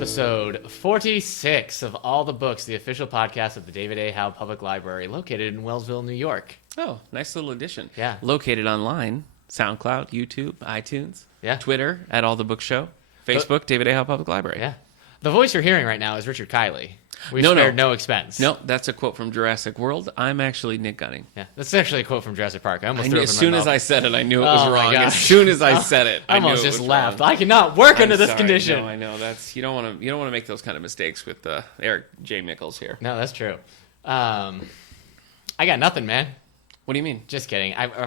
episode 46 of All the Books, the official podcast of the David A. Howe Public Library, located in Wellsville, New York. Oh, nice little addition. Yeah. Located online, SoundCloud, YouTube, iTunes, Yeah. Twitter, at All the Book Show, Facebook, David A. Howe Public Library. Yeah. The voice you're hearing right now is Richard Kiley. We No, spared no expense. No, that's a quote from Jurassic World. I'm actually Nick Gunning. Yeah, that's actually a quote from Jurassic Park. I almost threw it As in my soon mouth. as I said it, I knew it was Oh, my wrong. gosh. As soon as I said it, I I knew almost it just was laughed. wrong. I cannot work under I'm this sorry. condition. No, I know you don't want to make those kind of mistakes with Eric J. Nichols here. No, that's true. I got nothing, man. What do you mean? Just kidding. We're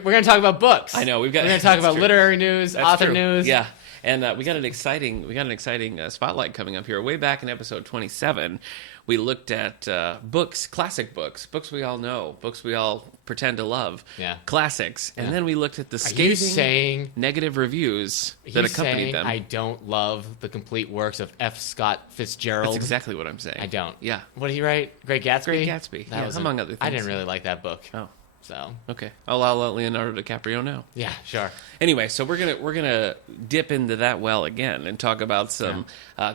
going to talk about books. I know we're going to talk about literary news, author news. Yeah, and we got an exciting spotlight coming up here. Way back in episode 27, we looked at books, classic books we all know, books we all pretend to love, classics, and then we looked at the scathing negative reviews that accompanied them. I don't love the complete works of F. Scott Fitzgerald. That's exactly what I'm saying. I don't. Yeah. What did he write? Great Gatsby? Great Gatsby. That was among other things. I didn't really like that book. Oh. So okay, I'll let Leonardo DiCaprio know. Yeah, sure. Anyway, so we're gonna dip into that well again and talk about some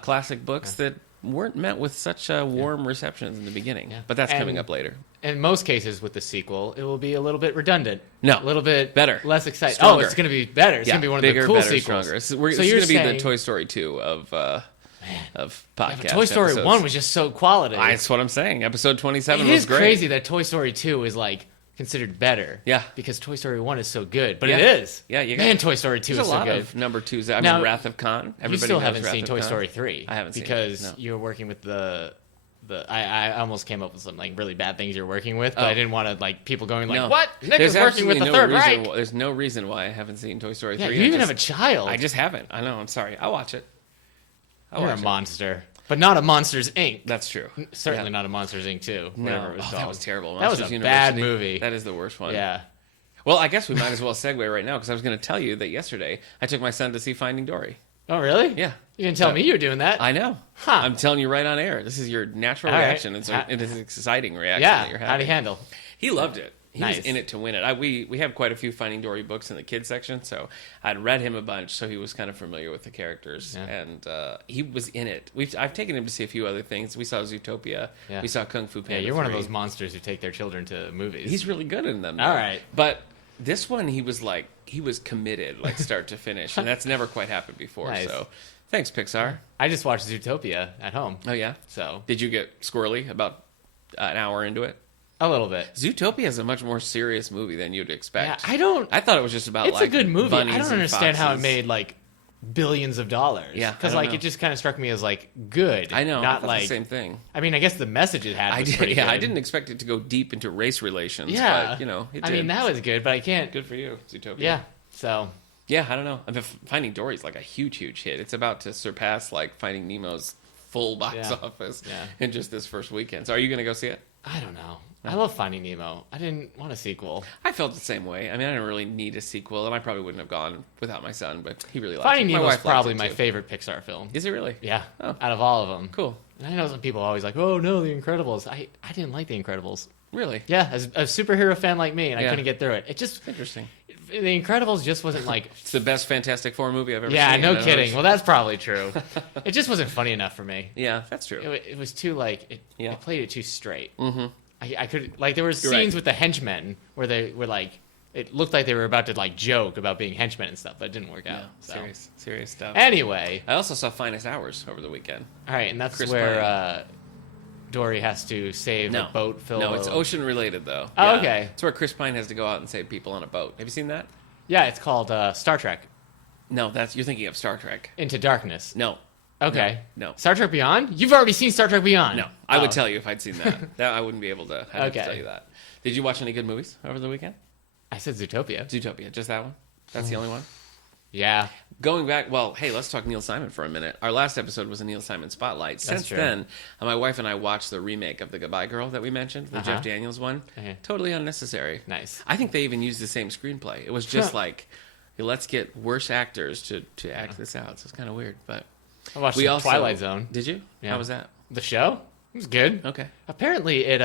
classic books that weren't met with such warm receptions in the beginning. But that's coming up later. In most cases with the sequel, it will be a little bit redundant. No, a little bit better, less exciting. Stronger. Oh, it's going to be better. It's going to be one bigger, of the cool better, sequels. Stronger. It's going to be the Toy Story 2 of podcast. Toy Story episodes. 1 was just so quality. That's what I'm saying. Episode 27 was was great. It is crazy that Toy Story 2 is like considered better. Yeah. Because Toy Story 1 is so good. But it is. Yeah, Toy Story 2 is so good. There's a lot of number 2s. I now, mean, Wrath of Khan. You still haven't seen Toy Story 3. I haven't seen it. Because you're working with I almost came up with some like really bad things you're working with, but I didn't want to like people going like, "What? Nick is working with the Third Reich." There's no reason why I haven't seen Toy Story 3. You even have a child. I just haven't. I know. I'm sorry. I'll watch it. You're a monster. But not a Monsters, Inc. That's true. Certainly not a Monsters, Inc. 2. No. That was terrible. That was a bad movie. That is the worst one. Yeah. Well, I guess we might as well segue right now because I was going to tell you that yesterday I took my son to see Finding Dory. Oh, really? Yeah. You didn't tell me you were doing that. I know. Huh. I'm telling you right on air. This is your natural reaction. It is an exciting reaction that you're having. How'd he handle? He loved it. He was in it to win it. We have quite a few Finding Dory books in the kids section, so I'd read him a bunch, so he was kind of familiar with the characters, and he was in it. I've taken him to see a few other things. We saw Zootopia. We saw Kung Fu Panda. Yeah, you're 3. one of those monsters who take their children to movies. He's really good in them. Though. All right. But this one, he was committed, like start to finish, and that's never quite happened before, Nice. So thanks, Pixar. I just watched Zootopia at home. Oh, yeah? So did you get squirrely about an hour into it? A little bit. Zootopia is a much more serious movie than you'd expect. Yeah, I thought it was just about it's like a good movie. bunnies I don't and understand how it foxes. made like billions of dollars. Yeah, because I don't like know. it just kind of struck me as like good. I know, not I like the same thing. I mean, I guess the message it had was pretty good. I didn't expect it to go deep into race relations. Yeah, but, it did. I mean, that was good, but I can't. Good for you, Zootopia. Yeah, so yeah, I don't know. I mean, Finding Dory is like a huge hit. It's about to surpass like Finding Nemo's full box office in just this first weekend. So, are you going to go see it? I don't know. I love Finding Nemo. I didn't want a sequel. I felt the same way. I mean, I didn't really need a sequel, and I probably wouldn't have gone without my son, but he really liked Finding it. Nemo is probably my my favorite Pixar film. Is it really? Yeah, Oh. out of all of them. Cool. And I know some people are always like, "Oh no, The Incredibles." I didn't like The Incredibles. Really? Yeah, as a superhero fan like me, and I Yeah. couldn't get through it. It just Interesting. The Incredibles just wasn't like. It's the best Fantastic Four movie I've ever Yeah, seen. no kidding. Well, that's probably true. It just wasn't funny enough for me. Yeah, that's true. It was too like it played it too straight. Mm-hmm. I could like there were scenes right. with the henchmen where they were like it looked like they were about to like joke about being henchmen and stuff, but it didn't work out. So. Serious stuff. Anyway, I also saw Finest Hours over the weekend. all right, and that's Chris where Dory has to save a boat filled. No, it's ocean related though. Oh, okay. It's where Chris Pine has to go out and save people on a boat. Have you seen that? Yeah, it's called Star Trek No, you're thinking of Star Trek. Into Darkness. No. Okay. No. Star Trek Beyond? You've already seen Star Trek Beyond. No. I would tell you if I'd seen that. I wouldn't be able to. I'd have to Okay. tell you that. Did you watch any good movies over the weekend? I said Zootopia. Zootopia, just that one? That's the only one? Yeah. Going back, well, hey, let's talk Neil Simon for a minute. Our last episode was a Neil Simon Spotlight. Since then, my wife and I watched the remake of The Goodbye Girl that we mentioned, the Jeff Daniels one. Totally unnecessary. Nice. I think they even used the same screenplay. It was just like, let's get worse actors to act this out. So it's kind of weird, but I watched Twilight Zone. Did you? Yeah. How was that? The show? It was good. Okay. Apparently, it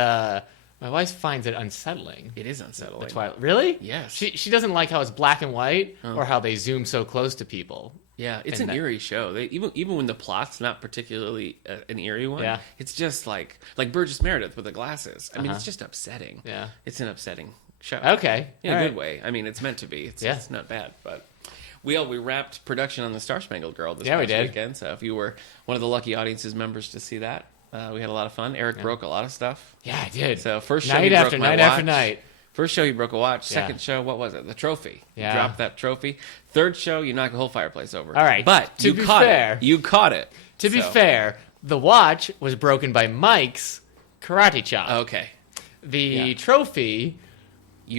My wife finds it unsettling. It is unsettling. The Twilight. Really? Yes. She doesn't like how it's black and white or how they zoom so close to people. Yeah, it's an eerie show. They even when the plot's not particularly an eerie one, it's just like Burgess Meredith with the glasses. I mean, it's just upsetting. Yeah, it's an upsetting show. Okay, in a good way. I mean, it's meant to be. It's not bad, but we wrapped production on the Star Spangled Girl this past weekend. So if you were one of the lucky audience's members to see that, we had a lot of fun. Eric broke a lot of stuff. Yeah, I did. So first show night after night after night. First show, you broke a watch. Second show, what was it? The trophy. Yeah. You dropped that trophy. Third show, you knocked the whole fireplace over. All right. But to be fair, you caught it. To be fair, the watch was broken by Mike's karate chop. Okay. The trophy,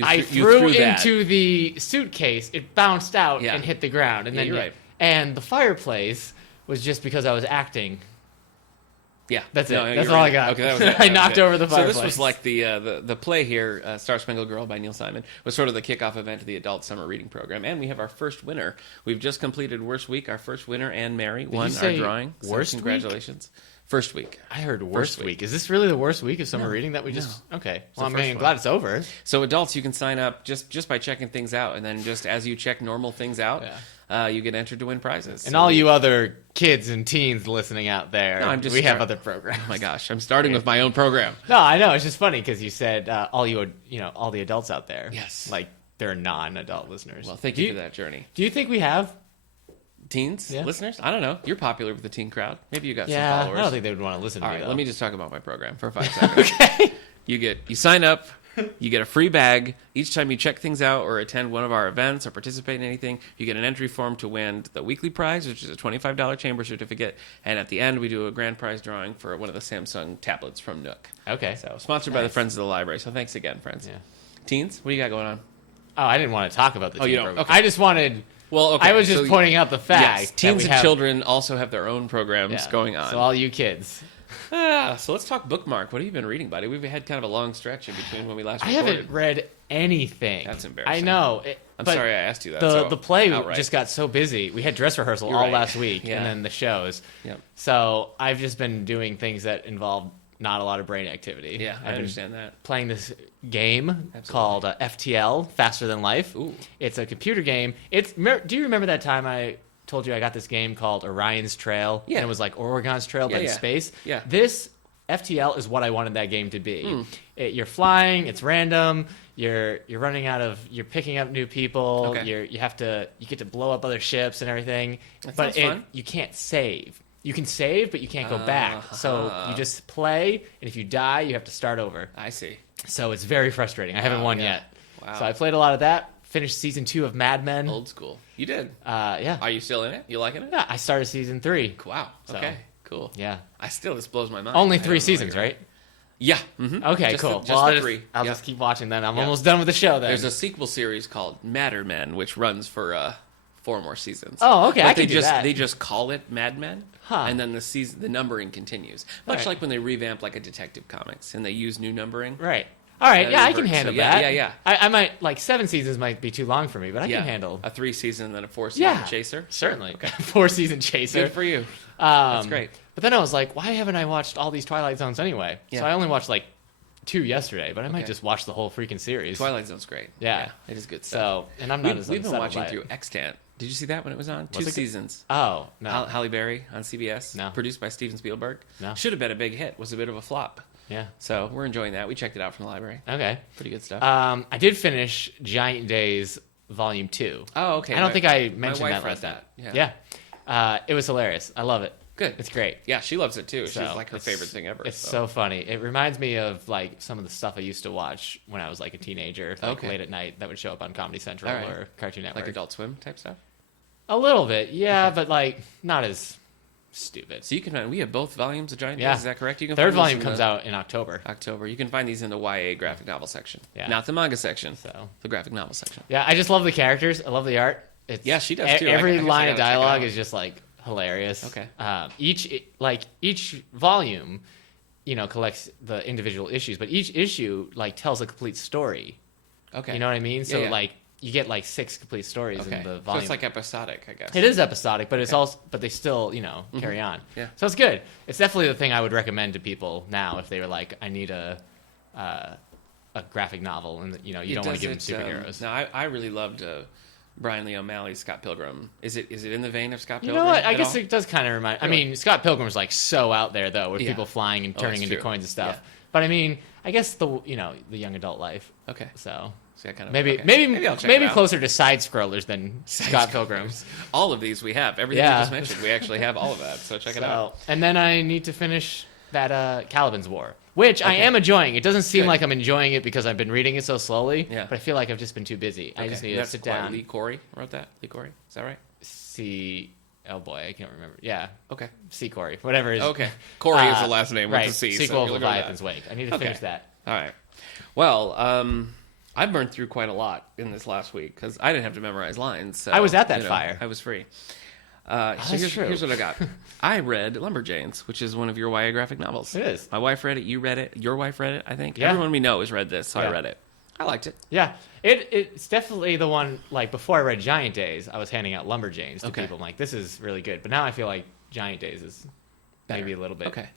I threw into the suitcase. It bounced out Yeah. and hit the ground. And then, you're right. And the fireplace was just because I was acting. Yeah, that's it. No, That's all I got. Okay, that was it. I knocked over the fireplace. So this was like the play here, Star Spangled Girl by Neil Simon, was sort of the kickoff event of the adult summer reading program, and we have our first winner. We've just completed Worst Week. Our first winner, Anne Mary, won our drawing. Worst so congratulations. Week? First week. I heard worst week. Is this really the worst week of summer reading that we just... Okay. Well, I'm glad it's over. So adults, you can sign up just by checking things out, and then just as you check normal things out, you get entered to win prizes. And all you other kids and teens listening out there, we have other programs. Oh my gosh, I'm starting with my own program. No, I know. It's just funny because you said all the adults out there. Yes. Like, they're non-adult listeners. Well, thank you for that journey. Do you think we have... teens listeners? I don't know. You're popular with the teen crowd. Maybe you got some followers. I don't think they would want to listen to me. All right, though. let me just talk about my program for 5 seconds. Okay. You sign up, you get a free bag. Each time you check things out or attend one of our events or participate in anything, you get an entry form to win the weekly prize, which is a $25 chamber certificate. And at the end, we do a grand prize drawing for one of the Samsung tablets from Nook. Okay. So sponsored by the Friends of the Library. So thanks again, friends. Yeah. Teens, what do you got going on? Oh, I didn't want to talk about the teen program. Okay. I just wanted... Well, okay. I was just pointing out the fact. Yes, teens and children also have their own programs going on. So all you kids. So let's talk bookmark. What have you been reading, buddy? We've had kind of a long stretch in between when we last recorded. I haven't read anything. That's embarrassing. I know. I'm sorry I asked you that. The play just got so busy. We had dress rehearsal all last week and then the shows. Yep. So I've just been doing things that involve not a lot of brain activity. Yeah, I understand that. Playing this game called FTL, Faster Than Life. Ooh. It's a computer game. Do you remember that time I told you I got this game called Orion's Trail? Yeah. And it was like Oregon's Trail, but in space? Yeah. This FTL is what I wanted that game to be. You're flying, it's random, you're picking up new people, you get to blow up other ships and everything. But fun. You can't save. You can save, but you can't go back. So you just play, and if you die, you have to start over. I see. So it's very frustrating. I haven't won yet. Wow. So I played a lot of that. Finished season 2 of Mad Men. Old school. You did? Yeah. Are you still in it? You liking it? Yeah, I started season 3. Wow. Okay. Cool. Yeah. This blows my mind. Only 3 seasons, right? Yeah. Mm-hmm. Okay, cool. Just the 3. I'll just keep watching then. I'm almost done with the show then. There's a sequel series called Madder Men, which runs for 4 more seasons. Oh, okay. But I can do that. They just call it Mad Men, and then the numbering continues. Much like when they revamp like a Detective Comics and they use new numbering. Right. All right. Yeah, I can handle that. Yeah. I might 7 seasons might be too long for me, but I can handle a 3-season and then a 4-season chaser. Certainly. Okay. 4-season chaser. Good for you. That's great. But then I was like, why haven't I watched all these Twilight Zones anyway? Yeah. So I only watched 2 yesterday, but I might just watch the whole freaking series. Twilight Zone's great. Yeah. It is good stuff. So, and I'm not as We've been unsettled watching by through it. Extant. Did you see that when it was on? Was 2 it seasons. Oh, no. Halle Berry on CBS. No. Produced by Steven Spielberg. No. Should have been a big hit. Was a bit of a flop. Yeah. So we're enjoying that. We checked it out from the library. Okay. Pretty good stuff. I did finish Giant Days Volume 2. Oh, okay. I don't think I mentioned my wife that last read time. that. Yeah. It was hilarious. I love it. Good. It's great. Yeah, she loves it too. So, She's like her favorite thing ever. It's so funny. It reminds me of some of the stuff I used to watch when I was a teenager, late at night that would show up on Comedy Central or Cartoon Network. Like Adult Swim type stuff? A little bit, yeah, but not as stupid. So you can find, we have both volumes of Giant Days, Yeah. is that correct? You can Third find volume comes out in October. You can find these in the YA graphic novel section. Yeah. Not the manga section. So the graphic novel section. Yeah, I just love the characters. I love the art. She does too. Every I guess line I of gotta check it dialogue out. is just hilarious. Okay. Each volume, collects the individual issues, but each issue tells a complete story. Okay. You know what I mean? So Yeah. you get 6 complete stories in the volume. So it's episodic, I guess. It is episodic, but it's also they still carry on. Yeah. So it's good. It's definitely the thing I would recommend to people now if they were I need a graphic novel, and you don't want to give them superheroes. No, I really loved Brian Lee O'Malley's Scott Pilgrim. Is it in the vein of Scott You Pilgrim? know what? I guess it does kind of remind. Really? I mean, Scott Pilgrim's like so out there though, with people flying and turning into coins and stuff. Yeah. But I mean, I guess the young adult life. Okay. So kind of, maybe closer to side scrollers than Scott Pilgrim's. All of these we have. Everything you just mentioned, we actually have all of that. So check it out. And then I need to finish that Caliban's War, which I am enjoying. It doesn't seem like I'm enjoying it because I've been reading it so slowly. Yeah. But I feel like I've just been too busy. I just need to sit down. Lee Corey wrote that. Lee Corey, is that right? Oh boy, I can't remember. Yeah. Okay. C. Corey, whatever it is. Okay. Corey is the last name with the C. Sequel of Leviathan's Wake. I need to finish that. All right. Well, I burned through quite a lot in this last week because I didn't have to memorize lines. So, I was at that fire. I was free. Here's what I got. I read Lumberjanes, which is one of your YA graphic novels. It is. My wife read it. You read it. Your wife read it, I think. Yeah. Everyone we know has read this, so I read it. I liked it. Yeah. It's definitely the one, like, before I read Giant Days, I was handing out Lumberjanes to people. I'm like, this is really good. But now I feel like Giant Days is maybe a little bit... Okay.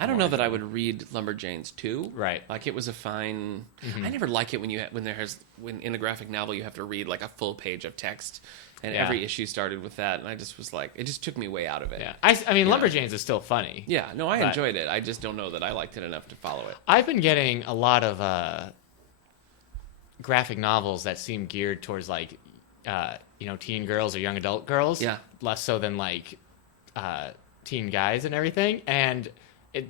I don't know that I would read Lumberjanes 2. Right. Like, it was a fine... I never like it when in a graphic novel you have to read, like, a full page of text. And every issue started with that, and I just was like... It just took me way out of it. Yeah. I mean, Lumberjanes is still funny. Yeah. No, I enjoyed it. I just don't know that I liked it enough to follow it. I've been getting a lot of graphic novels that seem geared towards, like, teen girls or young adult girls. Yeah. Less so than, like, teen guys and everything. And...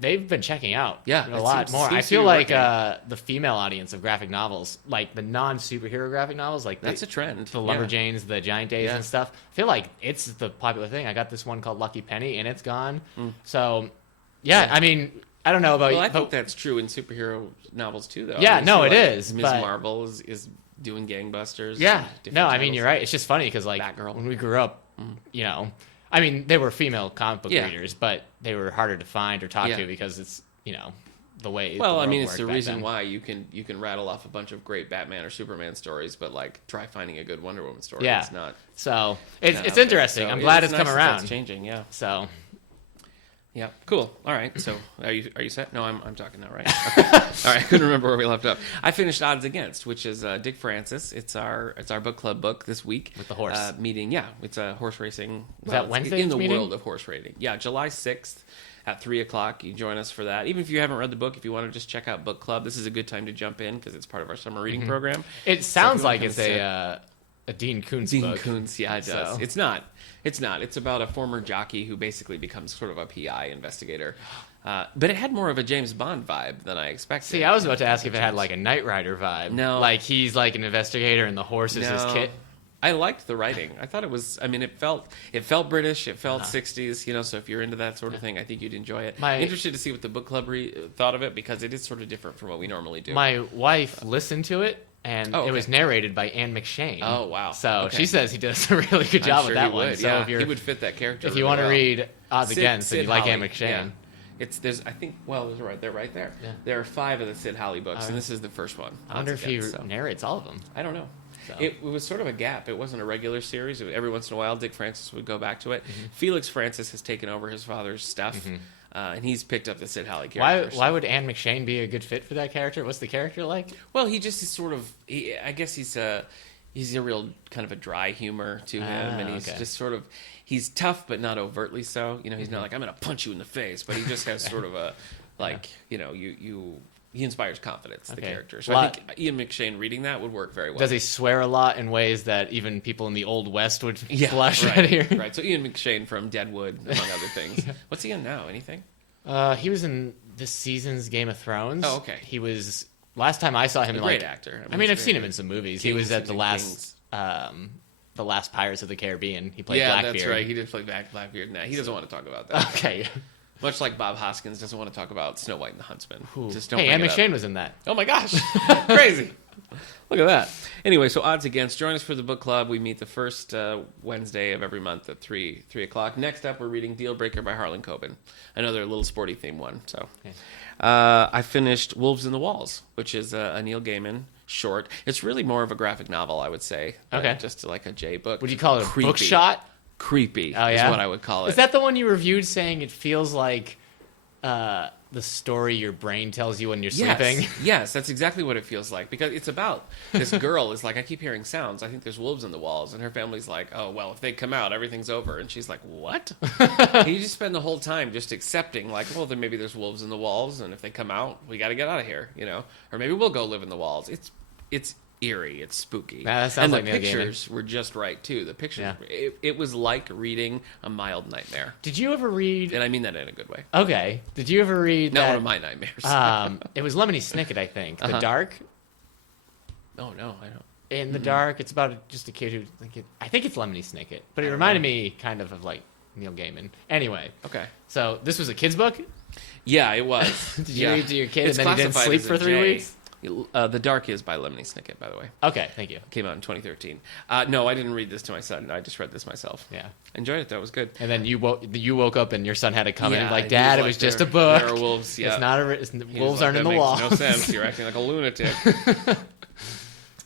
they've been checking out a lot more. I feel like the female audience of graphic novels, like the non-superhero graphic novels, like that's a trend. The Lumberjanes, the Giant Days and stuff. I feel like it's the popular thing. I got this one called Lucky Penny, and it's gone. So, I mean, I don't know about you. Well, I think that's true in superhero novels too, though. Yeah, it is. Ms. Marvel is doing gangbusters. Yeah. No, I mean, you're right. It's just funny because, like, Batgirl. when we grew up, I mean, they were female comic book readers, but they were harder to find or talk to because it's, the way. Well, I mean, it's the reason why you can rattle off a bunch of great Batman or Superman stories, but like try finding a good Wonder Woman story. Yeah. It's not. So it's interesting. So I'm glad it's come around. It's changing. Yeah. So. Yeah. Cool. All right. So are you set? No, I'm talking now, right? Okay. All right. I couldn't remember where we left off. I finished Odds Against, which is Dick Francis. It's our book club book this week with the horse meeting. Yeah, it's a horse racing. Is that Wednesday in the meeting? World of horse racing? Yeah, July 6th at 3:00. You join us for that. Even if you haven't read the book, if you want to just check out book club, this is a good time to jump in because it's part of our summer reading program. It sounds like it's a Dean Koontz book. Dean Koontz, yeah, it does. So. It's not. It's about a former jockey who basically becomes sort of a PI investigator. But it had more of a James Bond vibe than I expected. See, I was about to ask if it had like a Knight Rider vibe. No. Like he's like an investigator and the horse is his kit. I liked the writing. I thought it was, I mean, it felt British. It felt 60s, so if you're into that sort of thing, I think you'd enjoy it. Interested to see what the book club thought of it because it is sort of different from what we normally do. My wife listened to it. And it was narrated by Anne McShane. Oh, wow. So she says he does a really good job with that one. Would. So he would fit that character. If you want to read Odds Against and you like Anne McShane. Yeah. They're right there. Yeah. There are 5 of the Sid Halle books, and this is the first one. I wonder if he narrates all of them. I don't know. So. It was sort of a gap. It wasn't a regular series. Every once in a while, Dick Francis would go back to it. Mm-hmm. Felix Francis has taken over his father's stuff. Mm-hmm. And he's picked up the Sid Halle character. Why would Anne McShane be a good fit for that character? What's the character like? Well, he just is sort of. I guess he's a real kind of a dry humor to him, and he's just sort of. He's tough, but not overtly so. He's not like I'm going to punch you in the face, but he just has sort of a He inspires confidence, the character. So I think Ian McShane reading that would work very well. Does he swear a lot in ways that even people in the Old West would blush at here? Right. So Ian McShane from Deadwood, among other things. What's he in now? Anything? He was in this season's Game of Thrones. Oh, okay. He was last time I saw him. Great actor. I've seen him in some movies. He was at the last Pirates of the Caribbean. He played Blackbeard. Yeah, that's right. He did play Blackbeard. Nah, he doesn't want to talk about that. Okay. Much like Bob Hoskins doesn't want to talk about Snow White and the Huntsman. Just don't. Hey, Anne McShane was in that. Oh my gosh, crazy! Look at that. Anyway, so Odds Against. Join us for the book club. We meet the first Wednesday of every month at 3:00. Next up, we're reading Deal Breaker by Harlan Coben, another little sporty theme one. So, I finished Wolves in the Walls, which is a Neil Gaiman short. It's really more of a graphic novel, I would say. Okay, just like a J book. Would you call it a book shot? Creepy is what I would call it. Is that the one you reviewed saying it feels like the story your brain tells you when you're sleeping. Yes, that's exactly what it feels like. Because it's about this girl is like, I keep hearing sounds. I think there's wolves in the walls. And her family's like, oh, well, if they come out, everything's over. And she's like, what? And you just spend the whole time just accepting, like, well, then maybe there's wolves in the walls. And if they come out, we got to get out of here, Or maybe we'll go live in the walls. It's eerie. It's spooky. That sounds like the pictures were just right, too. The pictures, it was like reading a mild nightmare. Did you ever read... And I mean that in a good way. Okay. Did you ever read Not one of my nightmares. It was Lemony Snicket, I think. The Dark? Oh, no, I don't. In the Dark. It's about just a kid who... I think it's Lemony Snicket. But it reminded me kind of like Neil Gaiman. Anyway. Okay. So this was a kid's book? Yeah, it was. Did you read to your kid and then you didn't sleep for 3 weeks? The Dark is by Lemony Snicket, by the way. Okay, thank you. Came out in 2013. No, I didn't read this to my son. I just read this myself. Yeah. Enjoyed it, though. It was good. And then you woke up and your son had to come in and like, Dad, it was just a book. There are wolves, It's not wolves aren't in the wall. No sense. You're acting like a lunatic.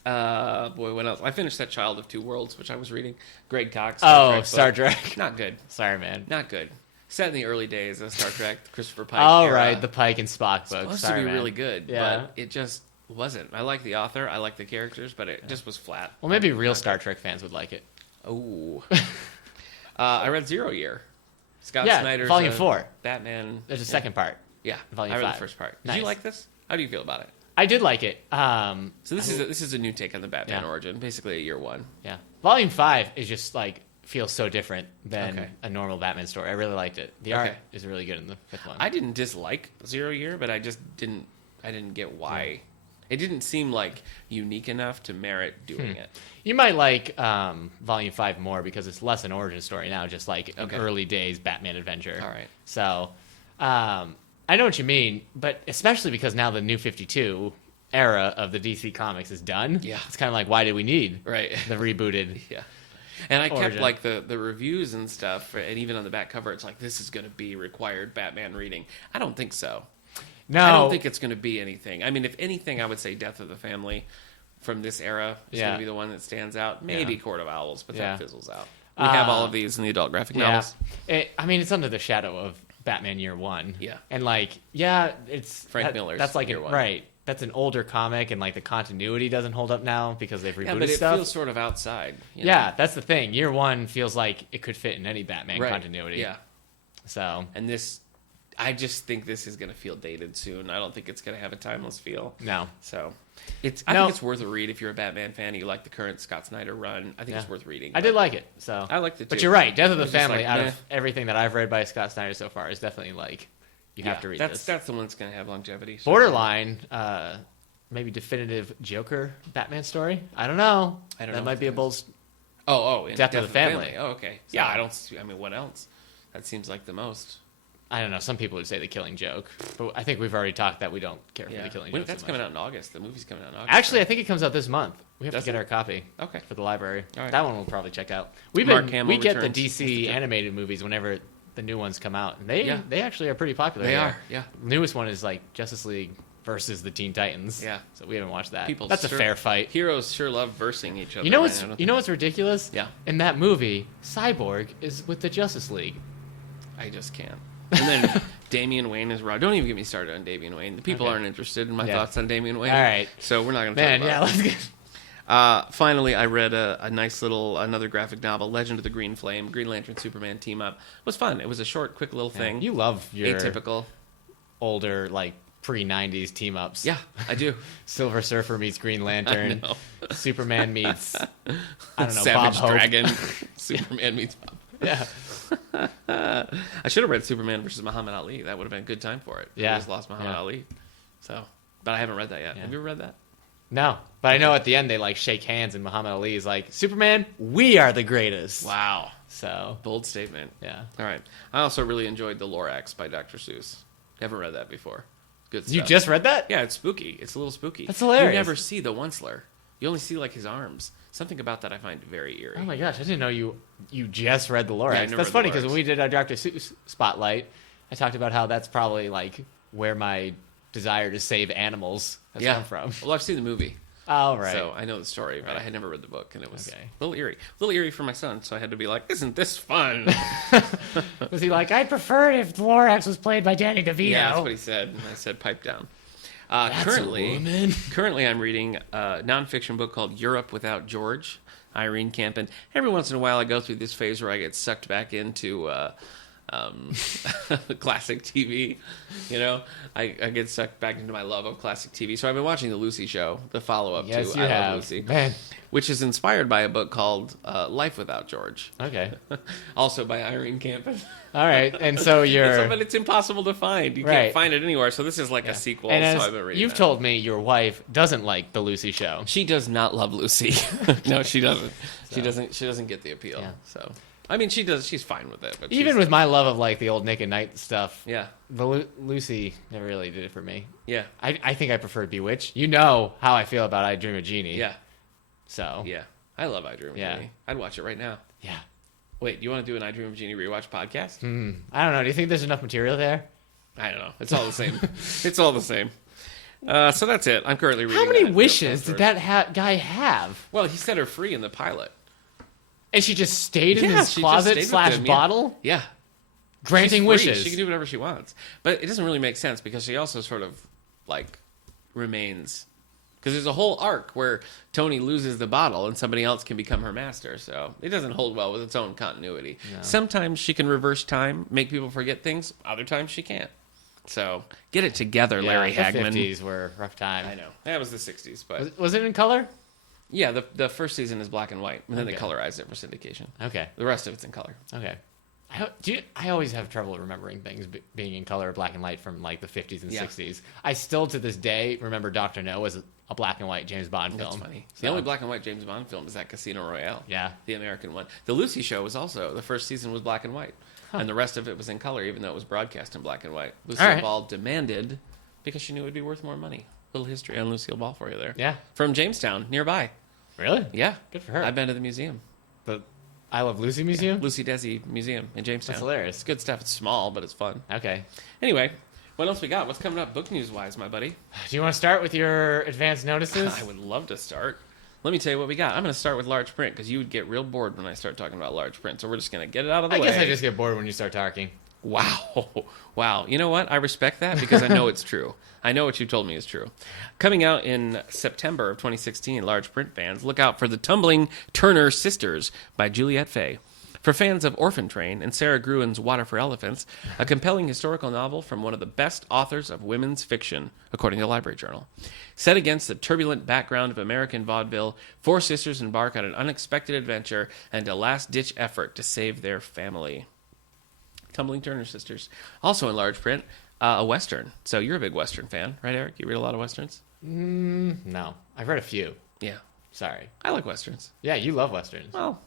Boy, what else? I finished that Child of Two Worlds, which I was reading. Greg Cox. Star Trek. Not good. Sorry, man. Not good. Set in the early days of Star Trek, Christopher Pike era. Right, the Pike and Spock book. Supposed to be really good, yeah. But it just wasn't. I like the author, I like the characters, but it just was flat. Well, maybe real Star Trek fans would like it. Oh. I read Zero Year. Scott Snyder's Volume 4. Batman. There's a second part. Yeah, Volume I read 5. the first part. Nice. Did you like this? How do you feel about it? I did like it. So this is a new take on the Batman origin, basically a year one. Yeah. Volume 5 is just like feels so different than a normal Batman story. I really liked it. The art is really good in the fifth one. I didn't dislike Zero Year, but I just didn't get why. Yeah. It didn't seem like unique enough to merit doing it. You might like Volume 5 more because it's less an origin story now, just like an early days Batman adventure. All right. So, I know what you mean, but especially because now the New 52 era of the DC Comics is done. Yeah. It's kind of like, why did we need the rebooted And I origin. kept like the reviews and stuff, and even on the back cover, it's like, this is going to be required Batman reading. I don't think so. No. I don't think it's going to be anything. I mean, if anything, I would say Death of the Family from this era is going to be the one that stands out. Maybe Court of Owls, but that fizzles out. We have all of these in the adult graphic novels. It's under the shadow of Batman Year One. Yeah. And like, it's Frank Miller's that's like Year One. Right. That's an older comic, and like the continuity doesn't hold up now because they've rebooted stuff. Yeah, but it feels sort of outside. That's the thing. Year One feels like it could fit in any Batman continuity. Yeah. So. And this, I just think this is going to feel dated soon. I don't think it's going to have a timeless feel. No. So, I think it's worth a read if you're a Batman fan and you like the current Scott Snyder run. I think it's worth reading. I did like it. So I liked it too. But you're right. Death of the Family, out of everything that I've read by Scott Snyder so far, is definitely like you have to read this. That's the one that's going to have longevity. So. Borderline, maybe definitive Joker Batman story. I don't know. That might be a bold. Death of the Family. Oh, okay. So, yeah, I mean, what else? That seems like the most. I don't know. Some people would say The Killing Joke, but I think we've already talked that we don't care for The Killing Joke. That's coming out in August. The movie's coming out in August. Actually, I think it comes out this month. We have to get our copy. For the library. Right. That one we'll probably check out. We get the DC animated movies whenever the new ones come out, and they actually are pretty popular. They are. Yeah. The newest one is like Justice League versus the Teen Titans. Yeah. So we haven't watched that. That's a fair fight. Heroes sure love versing each other. You know what's ridiculous? Yeah. In that movie, Cyborg is with the Justice League. I just can't. And then Damian Wayne is raw. Don't even get me started on Damian Wayne. The people aren't interested in my thoughts on Damian Wayne. All right. So we're not going to talk about it. Let's get... Finally, I read a nice another graphic novel, Legend of the Green Flame, Green Lantern, Superman team up. It was fun. It was a short, quick little thing. You love your atypical, older, like pre-90s team ups. Yeah, I do. Silver Surfer meets Green Lantern. Superman meets, I don't know, Savage Bob Dragon. Superman meets Bob. Yeah. I should have read Superman versus Muhammad Ali. That would have been a good time for it. Yeah. He just lost Muhammad Ali. So, but I haven't read that yet. Have you ever read that? No, but I know at the end they like shake hands and Muhammad Ali is like, Superman, we are the greatest. Wow. So bold statement. Yeah. All right. I also really enjoyed The Lorax by Dr. Seuss. Never read that before. Good stuff. You just read that? Yeah, it's spooky. It's a little spooky. That's hilarious. You never see the Onceler. You only see like his arms. Something about that I find very eerie. Oh my gosh, I didn't know you just read The Lorax. Yeah, that's funny because when we did our Dr. Seuss spotlight, I talked about how that's probably like where my desire to save animals has come from. Well, I've seen the movie. Oh, right. So I know the story, but I had never read the book, and it was a little eerie for my son. So I had to be like, "Isn't this fun?" Was he like, "I'd prefer it if Dvorak was played by Danny DeVito"? Yeah, that's what he said. And I said, "Pipe down." Currently, I'm reading a nonfiction book called Europe Without George, Irene Campen. Every once in a while, I go through this phase where I get sucked back into classic TV. You know, I get sucked back into my love of classic TV. So I've been watching the Lucy Show, the follow-up to I Love Lucy, which is inspired by a book called Life Without George. Okay. Also by Irene Campen. All right, and so but it's impossible to find. You can't find it anywhere. So this is like a sequel. And so I've been reading you've told me your wife doesn't like the Lucy Show. She does not love Lucy. No, she doesn't. So. She doesn't get the appeal. Yeah. So I mean, she does. She's fine with it. But even with my love of like the old Nick and Knight stuff, the Lucy never really did it for me. Yeah, I think I preferred Bewitched. You know how I feel about I Dream of Jeannie. Yeah. So yeah, I love I Dream of Jeannie. I'd watch it right now. Yeah. Wait, you want to do an I Dream of Jeannie rewatch podcast? I don't know. Do you think there's enough material there? I don't know. It's all the same. It's all the same. So that's it. I'm currently reading. How many wishes did that guy have? Well, he set her free in the pilot. And she just stayed in his closet / bottle? Yeah. Granting wishes. She can do whatever she wants. But it doesn't really make sense because she also sort of, remains... Because there's a whole arc where Tony loses the bottle and somebody else can become her master. So it doesn't hold well with its own continuity. No. Sometimes she can reverse time, make people forget things. Other times she can't. So get it together, Larry Hagman. The 50s were a rough time. I know. That was the 60s. But was it in color? Yeah, the first season is black and white. And then they colorized it for syndication. Okay. The rest of it's in color. Okay. I always have trouble remembering things being in color or black and white from like the 50s and 60s. I still to this day remember Dr. No as a black and white James Bond film. That's funny. So. The only black and white James Bond film is that Casino Royale. Yeah. The American one. The Lucy Show was also, the first season was black and white. And the rest of it was in color, even though it was broadcast in black and white. Lucille Ball demanded, because she knew it would be worth more money. Little history on Lucille Ball for you there. Yeah. From Jamestown, nearby. Really? Yeah. Good for her. I've been to the museum. The I Love Lucy Museum? Yeah. Lucy Desi Museum in Jamestown. That's hilarious. It's good stuff. It's small, but it's fun. Okay. Anyway, what else we got? What's coming up book news-wise, my buddy? Do you want to start with your advance notices? I would love to start. Let me tell you what we got. I'm going to start with large print because you would get real bored when I start talking about large print. So we're just going to get it out of the way. I guess I just get bored when you start talking. Wow. Wow. You know what? I respect that because I know it's true. I know what you told me is true. Coming out in September of 2016, large print fans, look out for The Tumbling Turner Sisters by Juliette Fay. For fans of Orphan Train and Sarah Gruen's Water for Elephants, a compelling historical novel from one of the best authors of women's fiction, according to the Library Journal. Set against the turbulent background of American vaudeville, four sisters embark on an unexpected adventure and a last-ditch effort to save their family. Tumbling Turner Sisters. Also in large print, a Western. So you're a big Western fan, right, Eric? You read a lot of Westerns? No. I've read a few. Yeah. Sorry. I like Westerns. Yeah, you love Westerns. Well,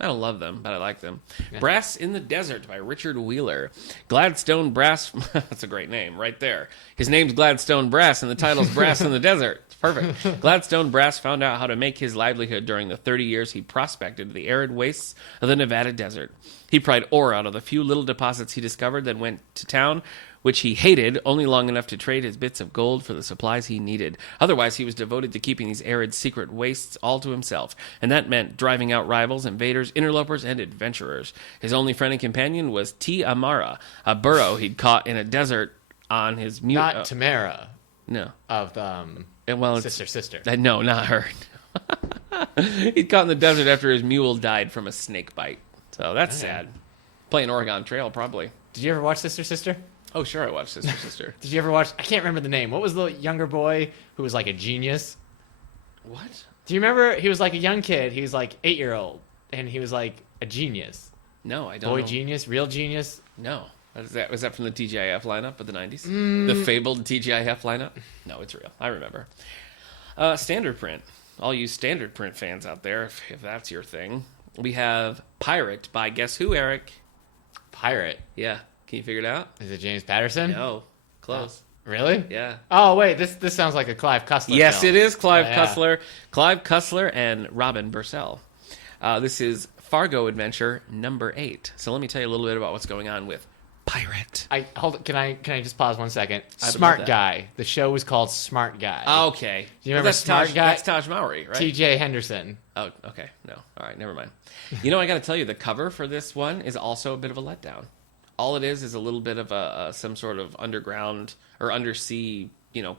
I don't love them, but I like them. Yeah. Brass in the Desert by Richard Wheeler. Gladstone Brass... That's a great name right there. His name's Gladstone Brass, and the title's Brass in the Desert. It's perfect. Gladstone Brass found out how to make his livelihood during the 30 years he prospected the arid wastes of the Nevada desert. He pried ore out of the few little deposits he discovered, then went to town, which he hated, only long enough to trade his bits of gold for the supplies he needed. Otherwise, he was devoted to keeping these arid secret wastes all to himself, and that meant driving out rivals, invaders, interlopers, and adventurers. His only friend and companion was T. Amara, a burro he'd caught in a desert on his mule. Not Tamara. No. Of Sister. No, not her. He'd caught in the desert after his mule died from a snake bite. So that's sad. Playing Oregon Trail, probably. Did you ever watch Sister? Oh, sure, I watched Sister. Did you ever watch... I can't remember the name. What was the younger boy who was like a genius? What? Do you remember? He was like a young kid. He was like 8-year-old, and he was like a genius. No, I don't know. Boy genius? Real genius? No. Was that from the TGIF lineup of the 90s? The fabled TGIF lineup? No, it's real. I remember. Standard print. All you standard print fans out there, if that's your thing. We have Pirate by guess who, Eric? Pirate? Yeah. Can you figure it out? Is it James Patterson? No. Close. Really? Yeah. Oh, wait. This sounds like a Clive Cussler Yes, film. It is Clive Cussler. Clive Cussler and Robin Bursell. This is Fargo Adventure number 8. So let me tell you a little bit about what's going on with Pirate. Can I just pause 1 second? Smart Guy. The show was called Smart Guy. Okay. Do you remember Smart Guy? That's Taj Mowry, right? T.J. Henderson. Oh, okay. No. All right, never mind. You know, I got to tell you, the cover for this one is also a bit of a letdown. All it is a little bit of some sort of underground or undersea,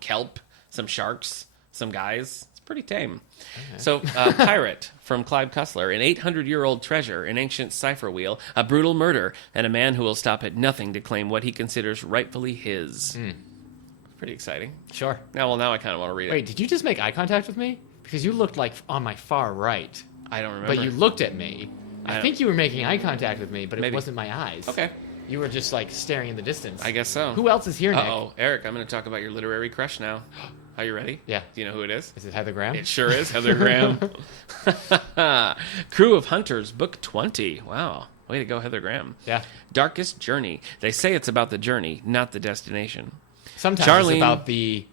kelp, some sharks, some guys. It's pretty tame. Okay. So, Pirate from Clive Cussler, an 800-year-old treasure, an ancient cipher wheel, a brutal murder, and a man who will stop at nothing to claim what he considers rightfully his. Pretty exciting. Sure. Now I kind of want to read it. Wait, did you just make eye contact with me? Because you looked like on my far right. I don't remember. But you looked at me. I think you were making eye contact with me, but it wasn't my eyes. Okay. You were just like staring in the distance. I guess so. Who else is here, Nick? Uh-oh. Eric, I'm going to talk about your literary crush now. Are you ready? Yeah. Do you know who it is? Is it Heather Graham? It sure is Heather Graham. Crew of Hunters, Book 20. Wow. Way to go, Heather Graham. Yeah. Darkest Journey. They say it's about the journey, not the destination. Sometimes it's about the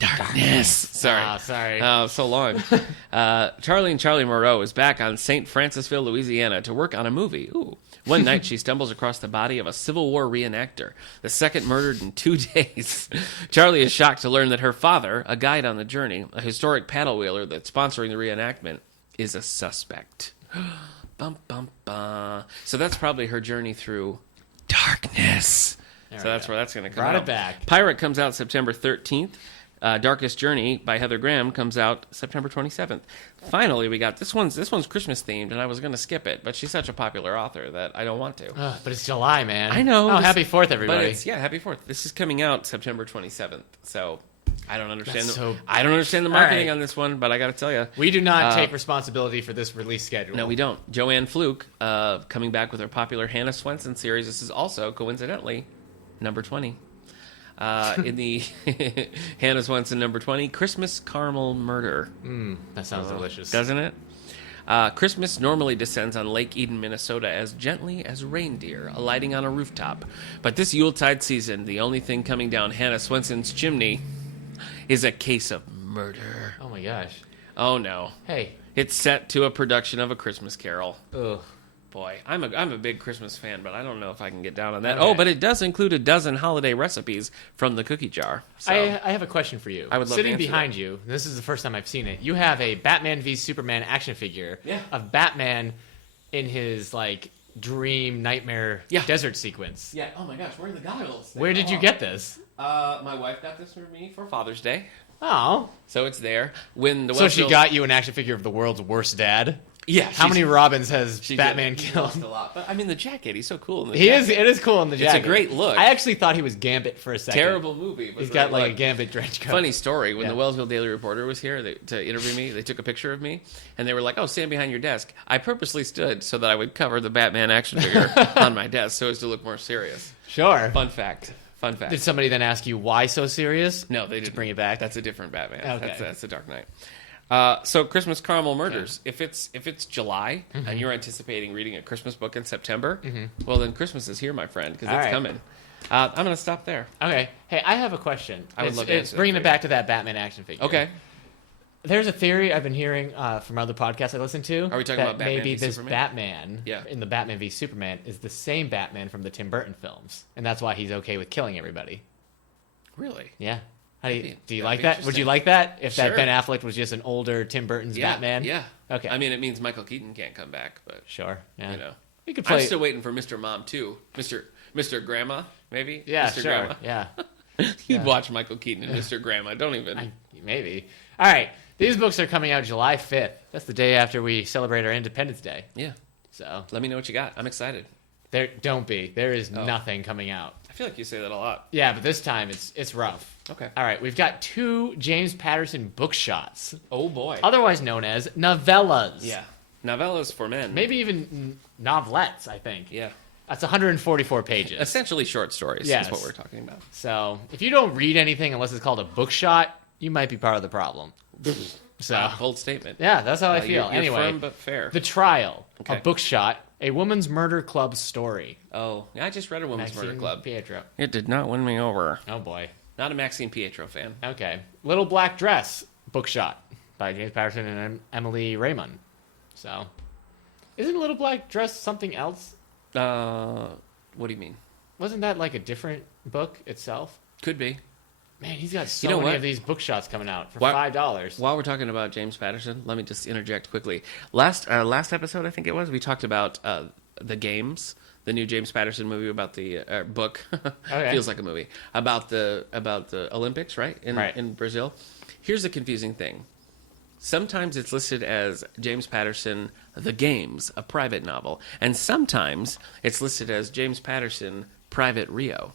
darkness. Sorry. Sorry. Oh, so long. Charlie and Charlie Moreau is back on St. Francisville, Louisiana to work on a movie. Ooh. One night, she stumbles across the body of a Civil War reenactor, the second murdered in 2 days. Charlie is shocked to learn that her father, a guide on the journey, a historic paddle wheeler that's sponsoring the reenactment, is a suspect. Bum, bum, bum. So that's probably her journey through darkness. So that's where that's going to come out. Brought it back. Pirate comes out September 13th. Darkest Journey by Heather Graham comes out September 27th. Finally, we got this one's Christmas themed, and I was going to skip it, but she's such a popular author that I don't want to. But it's July, man. I know. Oh, happy 4th, everybody. But happy 4th. This is coming out September 27th. So I don't understand. I don't understand the marketing on this one, but I got to tell you, we do not take responsibility for this release schedule. No, we don't. Joanne Fluke coming back with her popular Hannah Swenson series. This is also coincidentally number 20. In the Hannah Swenson number 20, Christmas Caramel Murder. That sounds delicious. Doesn't it? Christmas normally descends on Lake Eden, Minnesota as gently as reindeer alighting on a rooftop. But this Yuletide season, the only thing coming down Hannah Swenson's chimney is a case of murder. Oh my gosh. Oh no. Hey. It's set to a production of A Christmas Carol. Ugh. Boy, I'm a big Christmas fan, but I don't know if I can get down on that. Okay. Oh, but it does include a dozen holiday recipes from the cookie jar. So. I have a question for you. I would love Sitting to answer behind that. you, this is the first time I've seen it. You have a Batman v Superman action figure of Batman in his like dream nightmare desert sequence. Yeah. Oh my gosh, where are the goggles? Where did you get this? My wife got this for me for Father's Day. Oh, so it's there. So she got you an action figure of the world's worst dad. Yeah. How many Robins has Batman killed? A lot. But I mean, the jacket. He's so cool in the jacket. It is cool in the jacket. It's a great look. I actually thought he was Gambit for a second. Terrible movie. He's got like a Gambit trench coat. Funny story. When the Wellsville Daily Reporter was here to interview me, they took a picture of me, and they were like, "Oh, stand behind your desk." I purposely stood so that I would cover the Batman action figure on my desk so as to look more serious. Sure. Fun fact. Did somebody then ask you why so serious? No, they didn't. To bring it back? That's a different Batman. Okay. That's the Dark Knight. So Christmas Caramel Murders. Yeah. If it's July and you're anticipating reading a Christmas book in September, well then Christmas is here, my friend, because it's coming. I'm going to stop there. Okay. Hey, I have a question. I would love to answer. Bringing it back to that Batman action figure. Okay. There's a theory I've been hearing from other podcasts I listen to. Are we talking about Batman maybe v this Superman? Batman in the Batman v Superman is the same Batman from the Tim Burton films, and that's why he's okay with killing everybody. Really? Yeah. Do you like that? Would you like that if that Ben Affleck was just an older Tim Burton's Batman? Yeah. Okay. I mean, it means Michael Keaton can't come back, but sure. Yeah. You know, we could play. I'm still waiting for Mr. Mom too. Mr. Grandma, maybe. Yeah. Mr. Sure. Grandma. Yeah. You'd watch Michael Keaton and Mr. Grandma. Don't even. Maybe. All right. These books are coming out July 5th. That's the day after we celebrate our Independence Day. Yeah. So let me know what you got. I'm excited. Don't be. There is nothing coming out. I feel like you say that a lot. Yeah, but this time it's rough. Okay. All right, we've got 2 James Patterson book shots. Oh boy. Otherwise known as novellas. Yeah. Novellas for men. Maybe even novelettes, I think. Yeah. That's 144 pages. Essentially short stories is what we're talking about. So if you don't read anything unless it's called a book shot, you might be part of the problem. So bold statement. Yeah, that's how I feel. You're anyway, firm but fair. The Trial, a book shot, a woman's murder club story. Oh, I just read a woman's murder club. Pietro. It did not win me over. Oh boy, not a Maxine Pietro fan. Okay, Little Black Dress book shot by James Patterson and Emily Raymond. So, isn't Little Black Dress something else? What do you mean? Wasn't that like a different book itself? Could be. Man, he's got so many of these book shots coming out for $5. While we're talking about James Patterson, let me just interject quickly. Last episode, I think it was, we talked about The Games, the new James Patterson movie about the book. Okay. Feels like a movie about the Olympics, right? In Brazil. Here's the confusing thing. Sometimes it's listed as James Patterson, The Games, a private novel, and sometimes it's listed as James Patterson, Private Rio.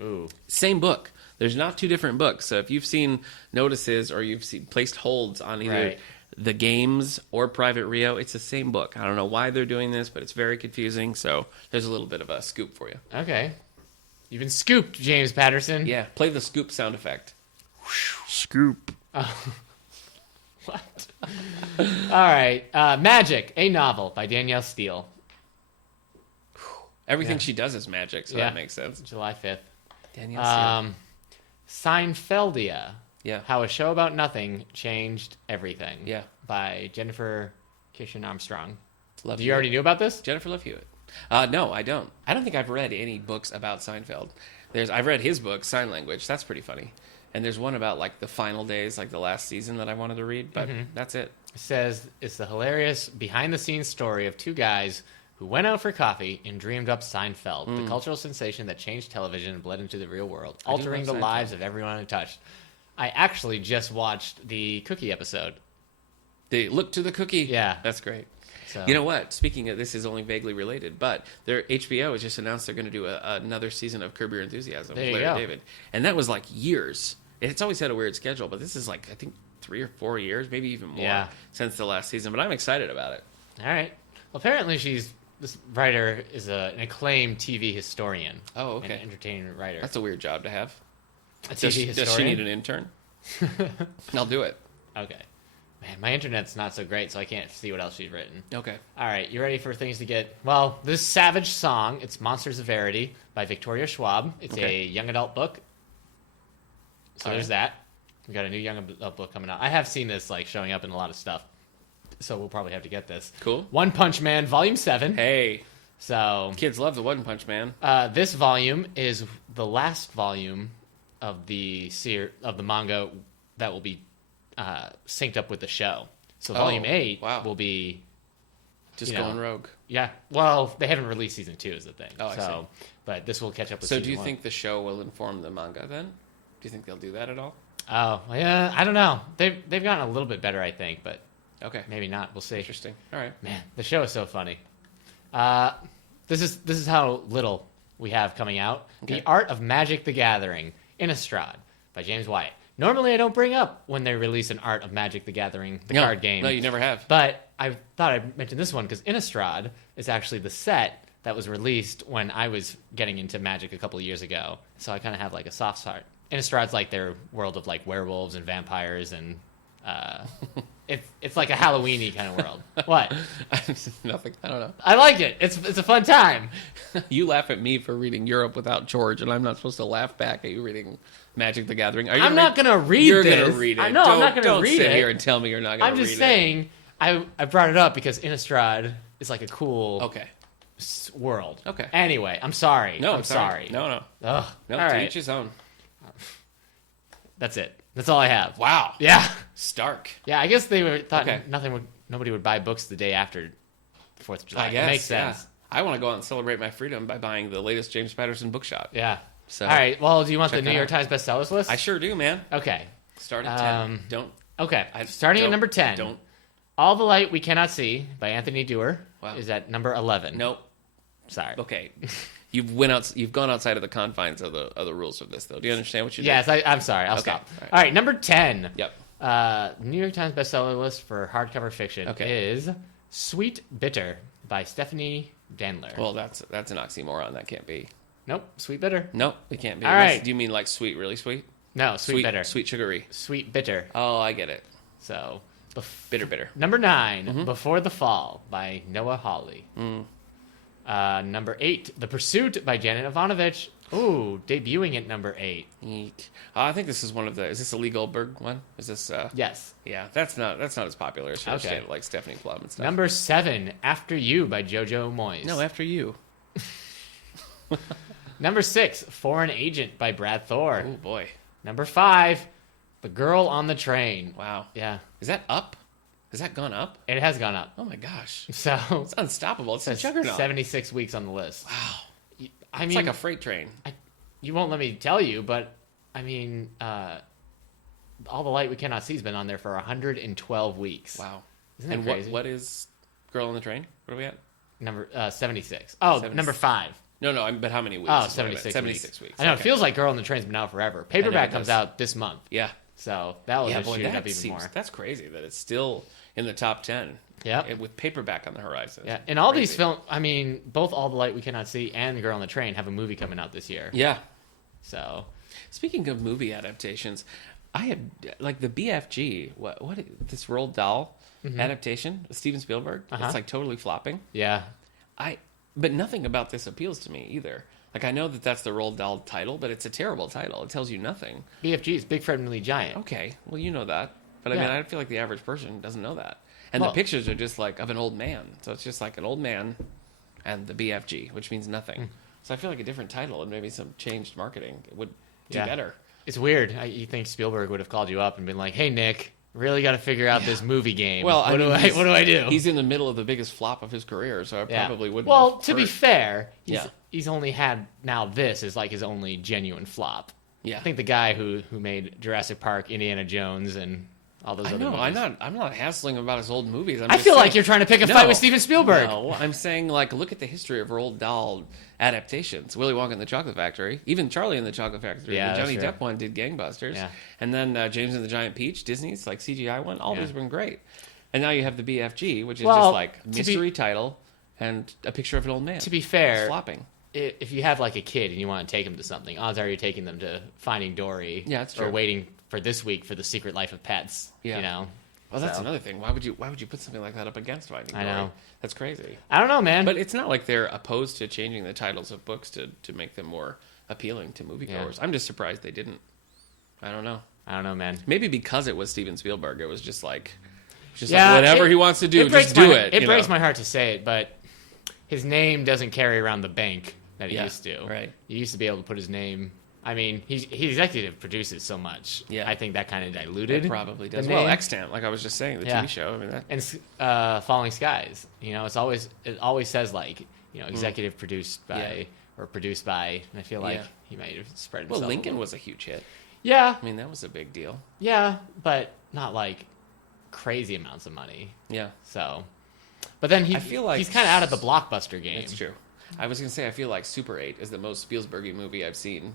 Ooh. Same book. There's not two different books. So if you've seen notices or you've placed holds on either The Games or Private Rio, it's the same book. I don't know why they're doing this, but it's very confusing. So there's a little bit of a scoop for you. Okay. You've been scooped, James Patterson. Yeah. Play the scoop sound effect. Scoop. What? All right. Magic, a novel by Danielle Steele. Everything she does is magic, so that makes sense. July 5th. Danielle Steele. Seinfeldia. Yeah. How a Show About Nothing Changed Everything. Yeah. By Jennifer Kishin Armstrong. Do you already knew about this? Jennifer Love Hewitt. No, I don't. I don't think I've read any books about Seinfeld. I've read his book, Sign Language. That's pretty funny. And there's one about like the final days, like the last season that I wanted to read, but that's it. It says it's the hilarious behind-the-scenes story of two guys who went out for coffee and dreamed up Seinfeld, the cultural sensation that changed television and bled into the real world, altering the lives of everyone it touched. I actually just watched the Cookie episode. They look to the cookie. Yeah. That's great. So. You know what? Speaking of, this is only vaguely related, but HBO has just announced they're going to do another season of Curb Your Enthusiasm with Larry David. And that was like years. It's always had a weird schedule, but this is like, I think, 3 or 4 years, maybe even more since the last season. But I'm excited about it. All right. Well, apparently this writer is an acclaimed TV historian. Oh, okay. An entertainment writer. That's a weird job to have. A TV historian? Does she need an intern? I'll do it. Okay. Man, my internet's not so great, so I can't see what else she's written. Okay. All right, you ready for things to get... Well, this Savage Song, it's Monsters of Verity by Victoria Schwab. It's a young adult book. So there's that. We got a new young adult book coming out. I have seen this like showing up in a lot of stuff, so we'll probably have to get this. Cool. One Punch Man, Volume 7. Hey. So kids love the One Punch Man. This volume is the last volume of the manga that will be synced up with the show. So Volume 8 will be just going rogue. Yeah. Well, they haven't released Season 2 is the thing. Oh, I see. But this will catch up with So Season 1. do you think the show will inform the manga then? Do you think they'll do that at all? Oh, yeah. I don't know. They've gotten a little bit better, I think, but maybe not. We'll see. Interesting. All right. Man, the show is so funny. This is how little we have coming out. Okay. The Art of Magic: The Gathering, Innistrad by James White. Normally, I don't bring up when they release an Art of Magic: The Gathering, card game. No, you never have. But I thought I'd mention this one because Innistrad is actually the set that was released when I was getting into Magic a couple of years ago. So I kind of have like a soft spot. Innistrad's like their world of like werewolves and vampires and it's like a Halloween-y kind of world. What? Nothing. I don't know. I like it. It's a fun time. You laugh at me for reading Europe Without George, and I'm not supposed to laugh back at you reading Magic the Gathering. I'm not going to read You're this. You're going to read it. I know, I'm not going to read it. Don't sit here and tell me you're not going to read it. I'm just saying, I brought it up because Innistrad is like a cool world. Okay. Anyway, I'm sorry. No, I'm sorry. No. Ugh. No, all to right. each his own. That's it. That's all I have. Wow. Yeah. Stark. Yeah, I guess they thought nobody would buy books the day after the 4th of July. I guess. It makes sense. Yeah. I want to go out and celebrate my freedom by buying the latest James Patterson bookshot. Yeah. So, all right. Well, do you want the New York Times bestsellers list? I sure do, man. Okay. Start at 10. Don't. Okay. Starting at number 10. Don't. All the Light We Cannot See by Anthony Dewar is at number 11. Nope. Sorry. Okay. You've gone outside of the confines of the rules of this, though. Do you understand what you did? Yes, I'm sorry. I'll stop. All right, number 10. Yep. New York Times bestseller list for hardcover fiction is Sweet Bitter by Stephanie Dandler. Well, that's an oxymoron. That can't be. Nope. Sweet Bitter. Nope, it can't be. All right. Do you mean like sweet, really sweet? No, sweet bitter. Sweet sugary. Sweet Bitter. Oh, I get it. So, bitter. Number 9, Before the Fall by Noah Hawley. Number 8, The Pursuit by Janet Ivanovich. Ooh, debuting at number 8. I think this is one of the. Is this a Lee Goldberg one? Is this? Yes. Yeah, that's not as popular as like Stephanie Plum and stuff. Number 7, After You by Jojo Moyes. No, After You. Number 6, Foreign Agent by Brad Thor. Oh, boy. Number 5, The Girl on the Train. Wow. Yeah. Is that up? Has that gone up? It has gone up. Oh, my gosh. So it's unstoppable. It's a juggernaut. 76 weeks on the list. Wow. I it's mean, like a freight train. You won't let me tell you, but I mean, All the Light We Cannot See has been on there for 112 weeks. Wow. Isn't that and crazy? what is Girl on the Train? What are we at? Number 76. Oh, number 5. No, but how many weeks? Oh, 76 weeks. I know, okay. It feels like Girl on the Train's been out forever. Paperback comes out this month. Yeah. So that will just shoot it up even more. That's crazy that it's still in the top 10. Yeah. With Paperback on the horizon. Yeah. And all these films, I mean, both All the Light We Cannot See and Girl on the Train have a movie coming out this year. Yeah. So. Speaking of movie adaptations, I had, like, the BFG, what this Roald Dahl adaptation, Steven Spielberg, it's like totally flopping. Yeah. But nothing about this appeals to me either. Like, I know that that's the Roald Dahl title, but it's a terrible title. It tells you nothing. BFG is Big Friendly Giant. Okay, well, you know that. But I mean, I feel like the average person doesn't know that. And the pictures are just like of an old man. So it's just like an old man and the BFG, which means nothing. So I feel like a different title and maybe some changed marketing would do better. It's weird. You think Spielberg would have called you up and been like, "Hey, Nick, really got to figure out this movie game. Well, what do I do?" He's in the middle of the biggest flop of his career, so I probably wouldn't. Well, to be fair, he's only had now this is like his only genuine flop. Yeah, I think the guy who made Jurassic Park, Indiana Jones, and all those other movies. I'm not hassling about his old movies. I feel like you're trying to pick a fight with Steven Spielberg. No, I'm saying, like, look at the history of Roald Dahl adaptations. Willy Wonka and the Chocolate Factory. Even Charlie and the Chocolate Factory. Yeah, the Johnny Depp one did gangbusters. Yeah. And then James and the Giant Peach, Disney's, like, CGI one. All these have been great. And now you have the BFG, which is just, like, mystery title and a picture of an old man. To be fair, flopping. If you have, like, a kid and you want to take him to something, odds are you're taking them to Finding Dory. Yeah, that's true. Or waiting for this week for The Secret Life of Pets. Yeah. You know? Well, that's another thing. Why would you put something like that up against Finding Dory? I know. That's crazy. I don't know, man. But it's not like they're opposed to changing the titles of books to make them more appealing to moviegoers. Yeah. I'm just surprised they didn't. I don't know, man. Maybe because it was Steven Spielberg, it was just like whatever he wants to do, just do it. It breaks my heart to say it, but his name doesn't carry around the bank that he used to. Right. He used to be able to put his name. I mean, he executive produces so much. Yeah. I think that kind of diluted. It probably does. Well, Extant, like I was just saying, the TV show. I mean, that. And Falling Skies. You know, it always says like, you know, executive produced by or produced by. And I feel like he might have spread himself. Well, Lincoln was a huge hit. Yeah. I mean, that was a big deal. Yeah, but not like crazy amounts of money. Yeah. So, but then I feel like he's kind of out of the blockbuster game. That's true. I was going to say, I feel like Super 8 is the most Spielberg-y movie I've seen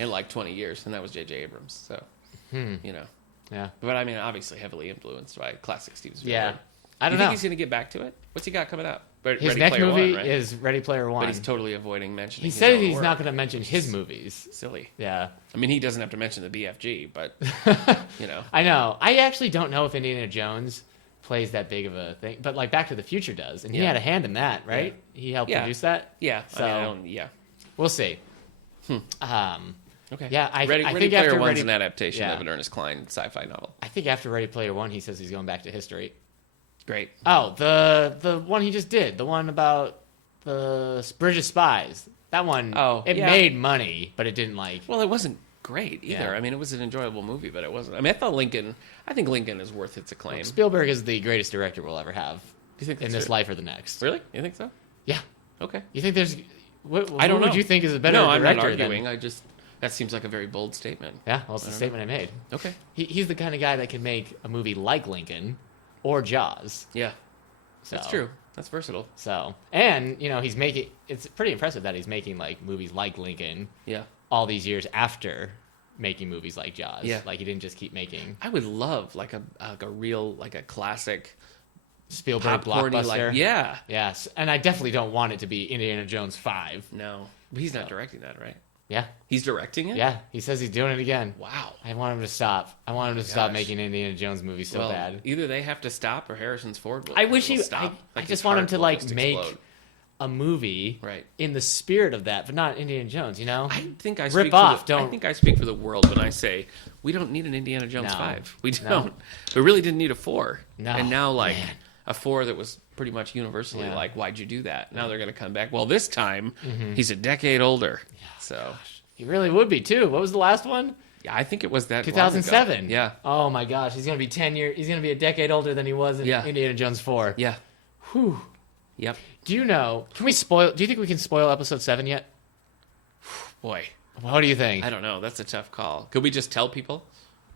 in like 20 years, and that was J.J. Abrams. So, you know. Yeah. But I mean, obviously heavily influenced by classic Steven Spielberg. Yeah. I don't know. You think he's going to get back to it? What's he got coming up? His next movie is Ready Player One. But he's totally avoiding mentioning He said he's not going to mention his movies. Silly. Yeah. I mean, he doesn't have to mention the BFG, but, you know. I know. I actually don't know if Indiana Jones plays that big of a thing, but like Back to the Future does, and he had a hand in that, right? Yeah. He helped produce that. Yeah, so we'll see. Okay. Yeah, I think Player after One's an adaptation of an Ernest Cline sci-fi novel. I think after Ready Player One, he says he's going back to history. Great. Oh, the one he just did, the one about the Bridge of Spies. That one. Oh, it made money, but it didn't like. Well, it wasn't great either. Yeah. I mean, it was an enjoyable movie, but it wasn't. I mean, I think Lincoln is worth its acclaim. Spielberg is the greatest director we'll ever have. You think in this life or the next? Really? You think so? Yeah. Okay. You think there's? I don't know. Would you think is a better director? No, I'm not arguing. That seems like a very bold statement. Yeah, well, it's the statement I made. Okay. He's the kind of guy that can make a movie like Lincoln or Jaws. Yeah. So, that's true. That's versatile. So, and, you know, it's pretty impressive that he's making, like, movies like Lincoln. Yeah. All these years after making movies like Jaws. Yeah. Like, he didn't just keep making. I would love, like, a real, like, a classic Spielberg blockbuster. Like, yeah. Yes. And I definitely don't want it to be Indiana Jones 5. No. But he's not directing that, right? Yeah. He's directing it? Yeah. He says he's doing it again. Wow. I want him to stop. I want him to stop making Indiana Jones movies so bad. Either they have to stop or Harrison Ford will stop. I just want him to, like, make a movie in the spirit of that, but not Indiana Jones, you know? I think I speak for the world when I say we don't need an Indiana Jones 5. We don't. We really didn't need a 4. No. And now, like, a 4 that was pretty much universally like, why'd you do that? Now they're going to come back. Well, this time he's a decade older. Yeah, so gosh. He really would be too. What was the last one? Yeah, I think it was that 2007. Yeah. Oh my gosh, he's going to be 10 years. He's going to be a decade older than he was in Indiana Jones 4. Yeah. Whew. Yep. Do you know? Can we spoil? Do you think we can spoil episode 7 yet? Boy, what do you think? I don't know. That's a tough call. Could we just tell people?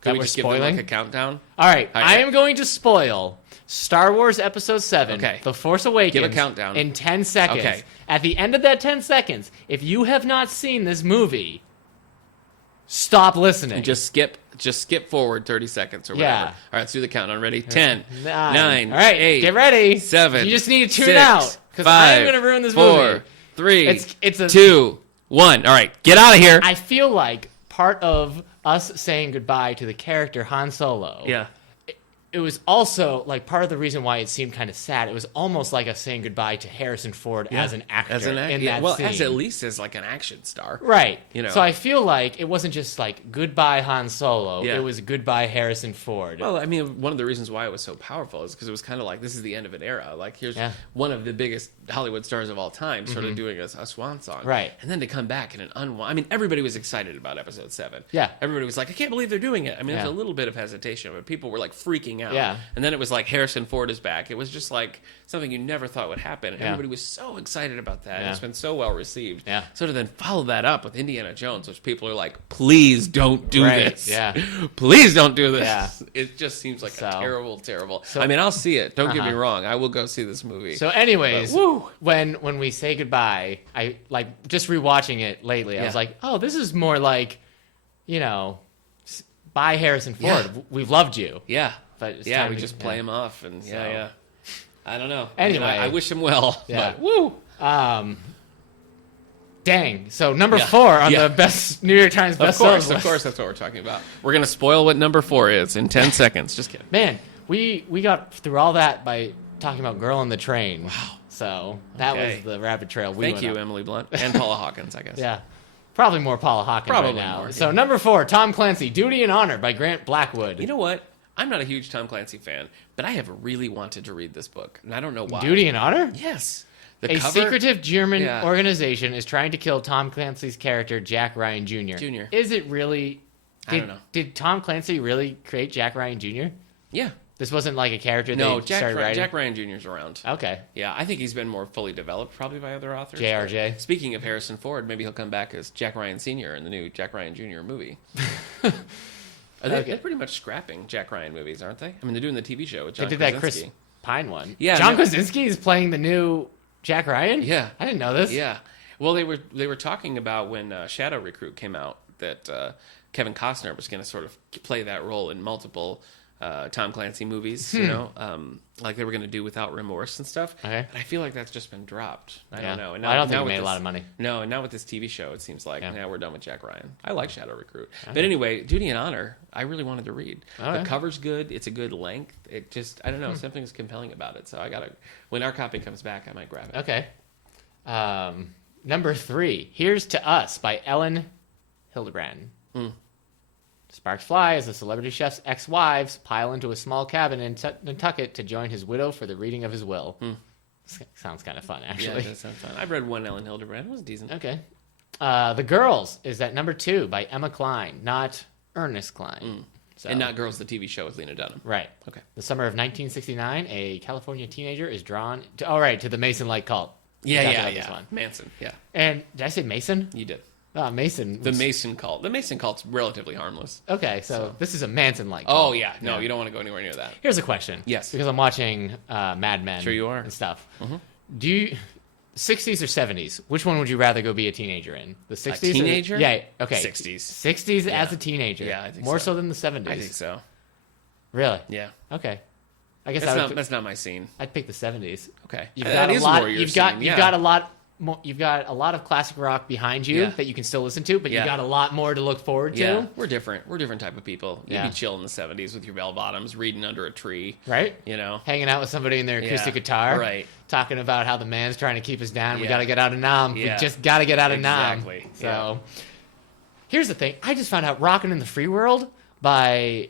Could we we're just spoiling? give them like a countdown? All right, I am going to spoil Star Wars Episode 7, The Force Awakens. Give a countdown. In 10 seconds. Okay. At the end of that 10 seconds, if you have not seen this movie, stop listening. And just skip forward 30 seconds or whatever. Yeah. All right, let's do the countdown. Ready? 10, 9, all right, 8, get ready. 7, you just need to tune 6, out because I'm going to ruin this 4, movie. 3, it's 2, 1. All right, get out of here. I feel like part of us saying goodbye to the character Han Solo. Yeah. It was also like part of the reason why it seemed kind of sad. It was almost like us saying goodbye to Harrison Ford as an actor in that well, scene. as at least as like an action star, right? You know. So I feel like it wasn't just like goodbye Han Solo. Yeah. It was goodbye Harrison Ford. Well, I mean, one of the reasons why it was so powerful is because it was kind of like this is the end of an era. Like here's one of the biggest Hollywood stars of all time, sort of doing a swan song, right? And then to come back in an I mean, everybody was excited about Episode 7. Yeah, everybody was like, I can't believe they're doing it. I mean, there's a little bit of hesitation, but people were like freaking out. Yeah, and then it was like Harrison Ford is back. It was just like something you never thought would happen. Everybody was so excited about that. It's been so well received. Yeah. So to then follow that up with Indiana Jones, which people are like, please don't do this. Yeah. Please don't do this. Yeah. It just seems like a terrible. So, I mean, I'll see it. Don't get me wrong. I will go see this movie. So anyways, when we say goodbye, I like just rewatching it lately. I was like, oh, this is more like, you know, bye Harrison Ford. Yeah. We've loved you. Yeah. But it's we just play him off, and I don't know. Anyway, I wish him well. Yeah. But, woo. Dang. So number 4 on the best New York Times bestsellers. Of course, that's what we're talking about. We're gonna spoil what number 4 is in 10 seconds. Just kidding. Man, we got through all that by talking about Girl on the Train. Wow. So that was the rabbit trail we went Thank you, on. Emily Blunt and Paula Hawkins, I guess. Yeah. Probably more Paula Hawkins right now. More, So number 4, Tom Clancy, Duty and Honor by Grant Blackwood. You know what? I'm not a huge Tom Clancy fan, but I have really wanted to read this book, and I don't know why. Duty and Honor? Yes. A secretive German organization is trying to kill Tom Clancy's character, Jack Ryan Jr. Is it really... I don't know. Did Tom Clancy really create Jack Ryan Jr.? Yeah. This wasn't like a character they started writing? Jack Ryan Jr.'s around. Okay. Yeah, I think he's been more fully developed probably by other authors. JRJ. Speaking of Harrison Ford, maybe he'll come back as Jack Ryan Sr. in the new Jack Ryan Jr. movie. They're pretty much scrapping Jack Ryan movies, aren't they? I mean, they're doing the TV show with John Krasinski. They did that Chris Pine one. Yeah. John Krasinski is playing the new Jack Ryan? Yeah. I didn't know this. Yeah. Well, they were talking about when Shadow Recruit came out that Kevin Costner was going to sort of play that role in multiple Tom Clancy movies, you know, like they were going to do Without Remorse and stuff. Okay. But I feel like that's just been dropped. I don't know. And now, I don't think it made a lot of money. No, and now with this TV show, it seems like now we're done with Jack Ryan. I like Shadow Recruit. But anyway, Duty and Honor, I really wanted to read. The cover's good. It's a good length. It just, I don't know, something's compelling about it. So I got to, when our copy comes back, I might grab it. Okay. Number 3, Here's to Us by Ellen Hildebrand. Sparks fly as the celebrity chef's ex-wives pile into a small cabin in Nantucket to join his widow for the reading of his will. Sounds kind of fun, actually. Yeah, it does sound fun. I've read one Ellen Hildebrand. It was decent. Okay. The Girls is at number 2 by Emma Cline, not Ernest Cline. So, and not Girls, the TV show with Lena Dunham. Right. Okay. The summer of 1969, a California teenager is drawn to the Mason-like cult. Yeah. Manson, yeah. And did I say Mason? You did. Mason. The Mason cult. The Mason cult's relatively harmless. Okay, so this is a Manson-like cult. Oh, yeah. No, you don't want to go anywhere near that. Here's a question. Yes. Because I'm watching Mad Men. Sure you are. And stuff. Do you... 60s or 70s? Which one would you rather go be a teenager in? The 60s? A teenager? Yeah, okay. 60s. 60s as a teenager. Yeah, I think More so than the 70s. I think so. Really? Yeah. Okay. I guess that's not my scene. I'd pick the 70s. Okay. You've got a lot of classic rock behind you that you can still listen to, but you've got a lot more to look forward to. Yeah, we're different. We're different type of people. You'd be chill in the 70s with your bell bottoms, reading under a tree. Right? You know? Hanging out with somebody in their acoustic guitar. Right. Talking about how the man's trying to keep us down. We got to get out of Nam. Yeah. We just got to get out of Nam. Exactly. So, here's the thing. I just found out Rockin' in the Free World by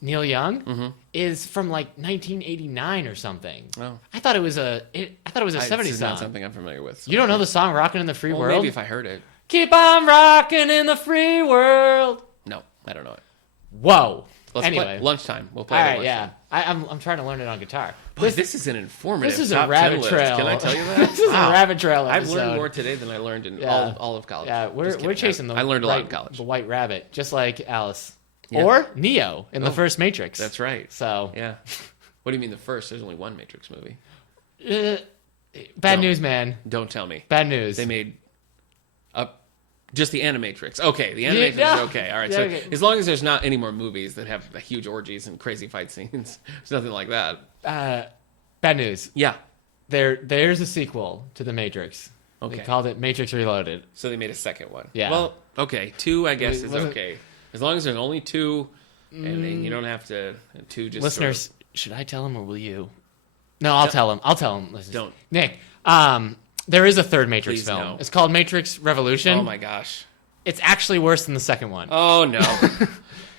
Neil Young is from like 1989 or something. Oh. I thought it was a 70s song. Not something I'm familiar with. So you don't know the song "Rockin' in the Free World"? Maybe if I heard it. Keep on rocking in the free world. No, I don't know it. Whoa. Anyway, play lunchtime. We'll play it at lunchtime. I'm trying to learn it on guitar. Boy, this is an informative. This is a rabbit trail. Can I tell you that? This is a rabbit trail episode. I've learned more today than I learned in all of college. Yeah, we're chasing I learned a lot in college. The white rabbit, just like Alice. Yeah. Or Neo in the first Matrix. That's right. So yeah. What do you mean the first? There's only one Matrix movie. Bad news, man. Don't tell me. Bad news. They made just the Animatrix. Okay, the Animatrix is okay. All right, so as long as there's not any more movies that have huge orgies and crazy fight scenes, there's nothing like that. Bad news. Yeah. There's a sequel to The Matrix. Okay. They called it Matrix Reloaded. So they made a second one. Yeah. Well, okay. 2, I guess, is okay. As long as there's only 2, and you don't have to... 2 just listeners, sort of... should I tell them or will you? No, I'll tell them. I'll tell them. Don't. Nick, there is a third Matrix film. No. It's called Matrix Revolution. Oh, my gosh. It's actually worse than the second one. Oh, no.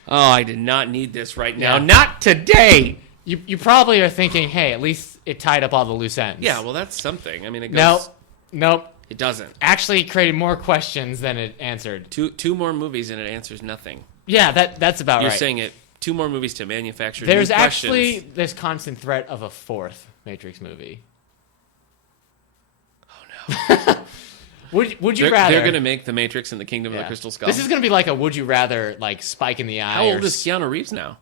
I did not need this right now. Yeah. Not today! You probably are thinking, hey, at least it tied up all the loose ends. Yeah, well, that's something. I mean, it goes... Nope. It doesn't. Actually created more questions than it answered. Two more movies and it answers nothing. Yeah, that's about right. You're saying it. 2 more movies to manufacture There's new actually this constant threat of a 4th Matrix movie. Oh, no. Would you rather... They're going to make The Matrix and the Kingdom of the Crystal Skull. This is going to be like a would you rather, like, spike in the eye. How old is Keanu Reeves now?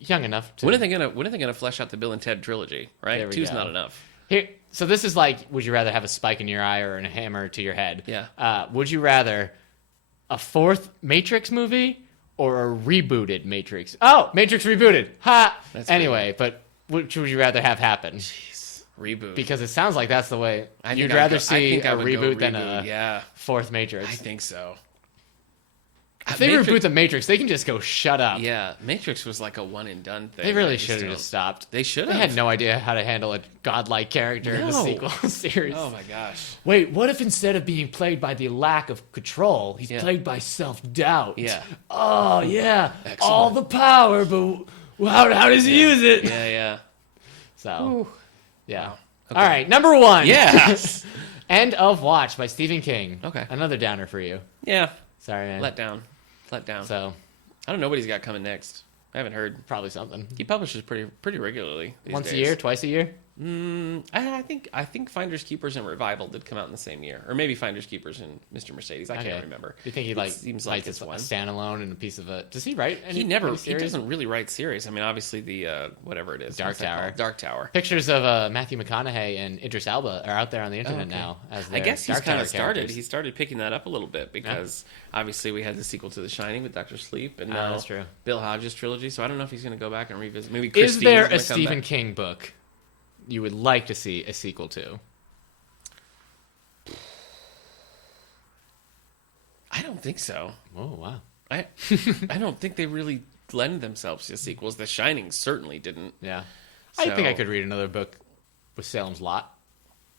Young enough to... When are they gonna flesh out the Bill and Ted trilogy, right? 2's not enough. Here, so this is like, would you rather have a spike in your eye or a hammer to your head? Yeah. Would you rather a 4th Matrix movie or a rebooted Matrix? Oh, Matrix rebooted. Ha! That's anyway, but which would you rather have happen? Jeez. Reboot. Because it sounds like that's the way. You'd rather see a reboot than a 4th Matrix. I think so. If they reboot the Matrix, they can just go shut up. Yeah, Matrix was like a one and done thing. They really should have just stopped. They should have. They had no idea how to handle a godlike character in the sequel series. Oh my gosh. Wait, what if instead of being plagued by the lack of control, he's plagued by self-doubt? Yeah. Oh, yeah. Excellent. All the power, but how does he use it? Yeah. So, yeah. Wow. Okay. All right, number 1. Yes. End of Watch by Stephen King. Okay. Another downer for you. Yeah. Sorry, man. Let down. So, I don't know what he's got coming next. I haven't heard. Probably something. He publishes pretty regularly these Once days. a year, twice a year. I think Finders Keepers and Revival did come out in the same year, or maybe Finders Keepers and Mr. Mercedes. I can't remember. Do you think he seems like it's one standalone and a piece of a? Does he write? He doesn't really write series. I mean, obviously the whatever it is, Dark Tower. Pictures of Matthew McConaughey and Idris Elba are out there on the internet now. I guess he's kind of started. He started picking that up a little bit because obviously we had the sequel to The Shining with Dr. Sleep, and now that's true. Bill Hodges trilogy. So I don't know if he's going to go back and revisit. Maybe is there a Stephen King book you would like to see a sequel to? I don't think so. Oh, wow. I don't think they really lend themselves to sequels. The Shining certainly didn't. Yeah. I think I could read another book with Salem's Lot.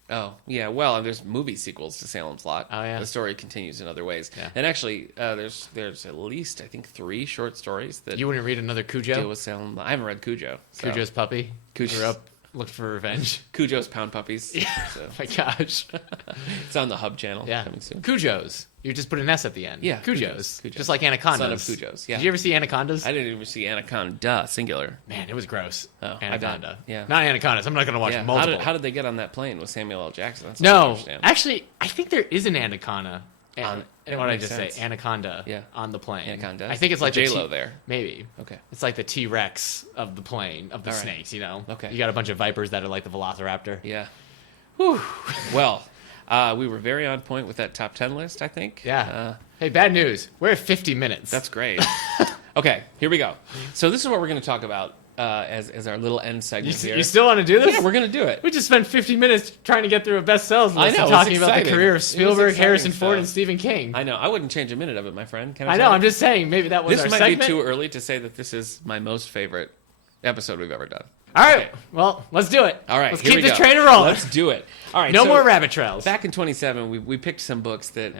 Oh, yeah. Well, there's movie sequels to Salem's Lot. Oh, yeah. The story continues in other ways. Yeah. And actually, there's at least, I think, 3 short stories that... You wouldn't read another Cujo? Deal with Salem Lot. I haven't read Cujo. So. Cujo's puppy? Cujo grew up, looked for revenge. Cujo's Pound Puppies. Yeah. So. Oh, my gosh. It's on the Hub channel coming soon. Cujo's. You just put an S at the end. Yeah. Cujo's. Just like Anacondas. Son of Cujo's. Yeah. Did you ever see Anacondas? I didn't even see Anaconda, singular. Man, it was gross. Oh, Anaconda. Yeah. Not Anacondas. I'm not going to watch multiple. How did they get on that plane with Samuel L. Jackson? That's no. Actually, I think there is an Anaconda. What did I just say? Anaconda on the plane. Anaconda. I think it's like J-Lo there. Maybe. Okay. It's like the T-Rex of the plane, of the snakes, you know? Okay. You got a bunch of vipers that are like the Velociraptor. Yeah. Whew. Well, we were very on point with that top 10 list, I think. Yeah. Hey, bad news. We're at 50 minutes. That's great. Okay, here we go. So this is what we're going to talk about as our little end segment here. You still want to do this? Yeah, we're going to do it. We just spent 50 minutes trying to get through a bestsellers list. I know, talking about the career of Spielberg, Harrison Ford, and Stephen King. I know. I wouldn't change a minute of it, my friend. Can I know. I'm just saying, maybe that was our segment. This might be too early to say that this is my most favorite episode we've ever done. All right. Okay. Well, let's do it. All right. Let's keep the train rolling. Let's do it. All right. No more rabbit trails. Back in 27, we picked some books that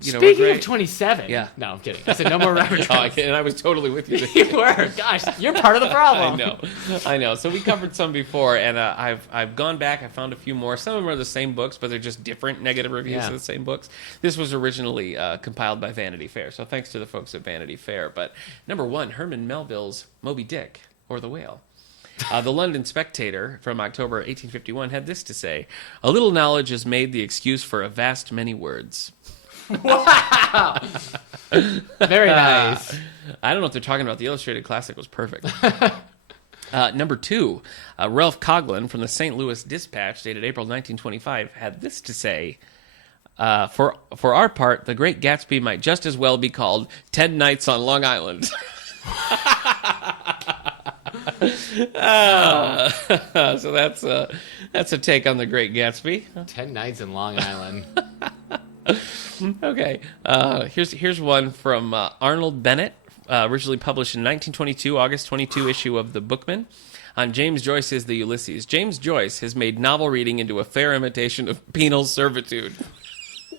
Speaking of 27. Yeah. No, I'm kidding. I said no more rabbit trails. And I was totally with you. You were. Gosh, you're part of the problem. I know. So we covered some before, and I've gone back. I found a few more. Some of them are the same books, but they're just different negative reviews of the same books. This was originally compiled by Vanity Fair, so thanks to the folks at Vanity Fair. But number 1, Herman Melville's Moby Dick, or The Whale. The London Spectator from October 1851 had this to say: "A little knowledge has made the excuse for a vast many words." Wow! Very nice. I don't know if they're talking about the illustrated classic was perfect. Number 2, Ralph Coughlin from the St. Louis Dispatch, dated April 1925, had this to say: For our part, The Great Gatsby might just as well be called 10 Nights on Long Island. So that's a take on The Great Gatsby. 10 Nights in Long Island. Okay. Here's one from Arnold Bennett, originally published in 1922, August 22 issue of The Bookman, on James Joyce's The Ulysses. James Joyce has made novel reading into a fair imitation of penal servitude.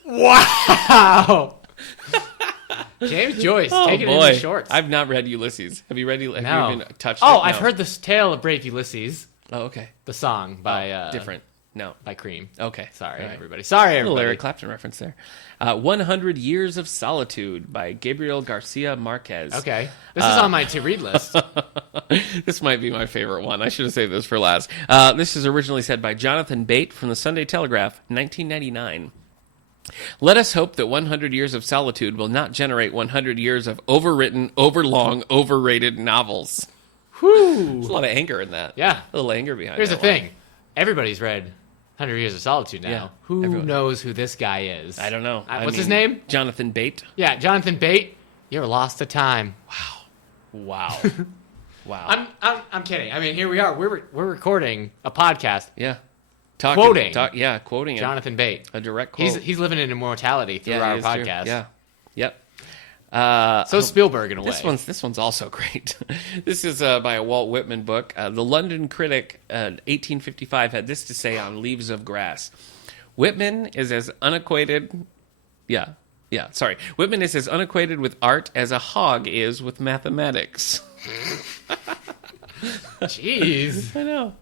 Wow! James Joyce, taking it in the shorts. I've not read Ulysses. Have you read Ulysses? No. Have you even touched it? No. I've heard this tale of Brave Ulysses. Oh, okay. The song by... different. No. By Cream. Okay. Sorry, right. everybody. Sorry, everybody. A little Eric Clapton reference there. 100 Years of Solitude by Gabriel Garcia Marquez. Okay. This is on my to-read list. This might be my favorite one. I should have saved this for last. This is originally said by Jonathan Bate from the Sunday Telegraph, 1999. Let us hope that 100 Years of Solitude will not generate 100 years of overwritten, overlong, overrated novels. Whew. There's a lot of anger in that. Yeah. A little anger behind Here's that the thing. Everybody's read 100 Years of Solitude now. Yeah, Who everyone knows who this guy is? I don't know. What's his name? Jonathan Bate. Yeah, Jonathan Bate. You're lost to time. Wow. Wow. I'm kidding. I mean, here we are. We're recording a podcast. Yeah. Quoting Jonathan Bate. A direct quote. He's living in immortality through our podcast. True. Yeah. Yep. So Spielberg in a way. This one's also great. This is by a Walt Whitman book. The London Critic, 1855, had this to say on Leaves of Grass: Whitman is as unacquainted. Whitman is as unacquainted with art as a hog is with mathematics. Jeez. I know.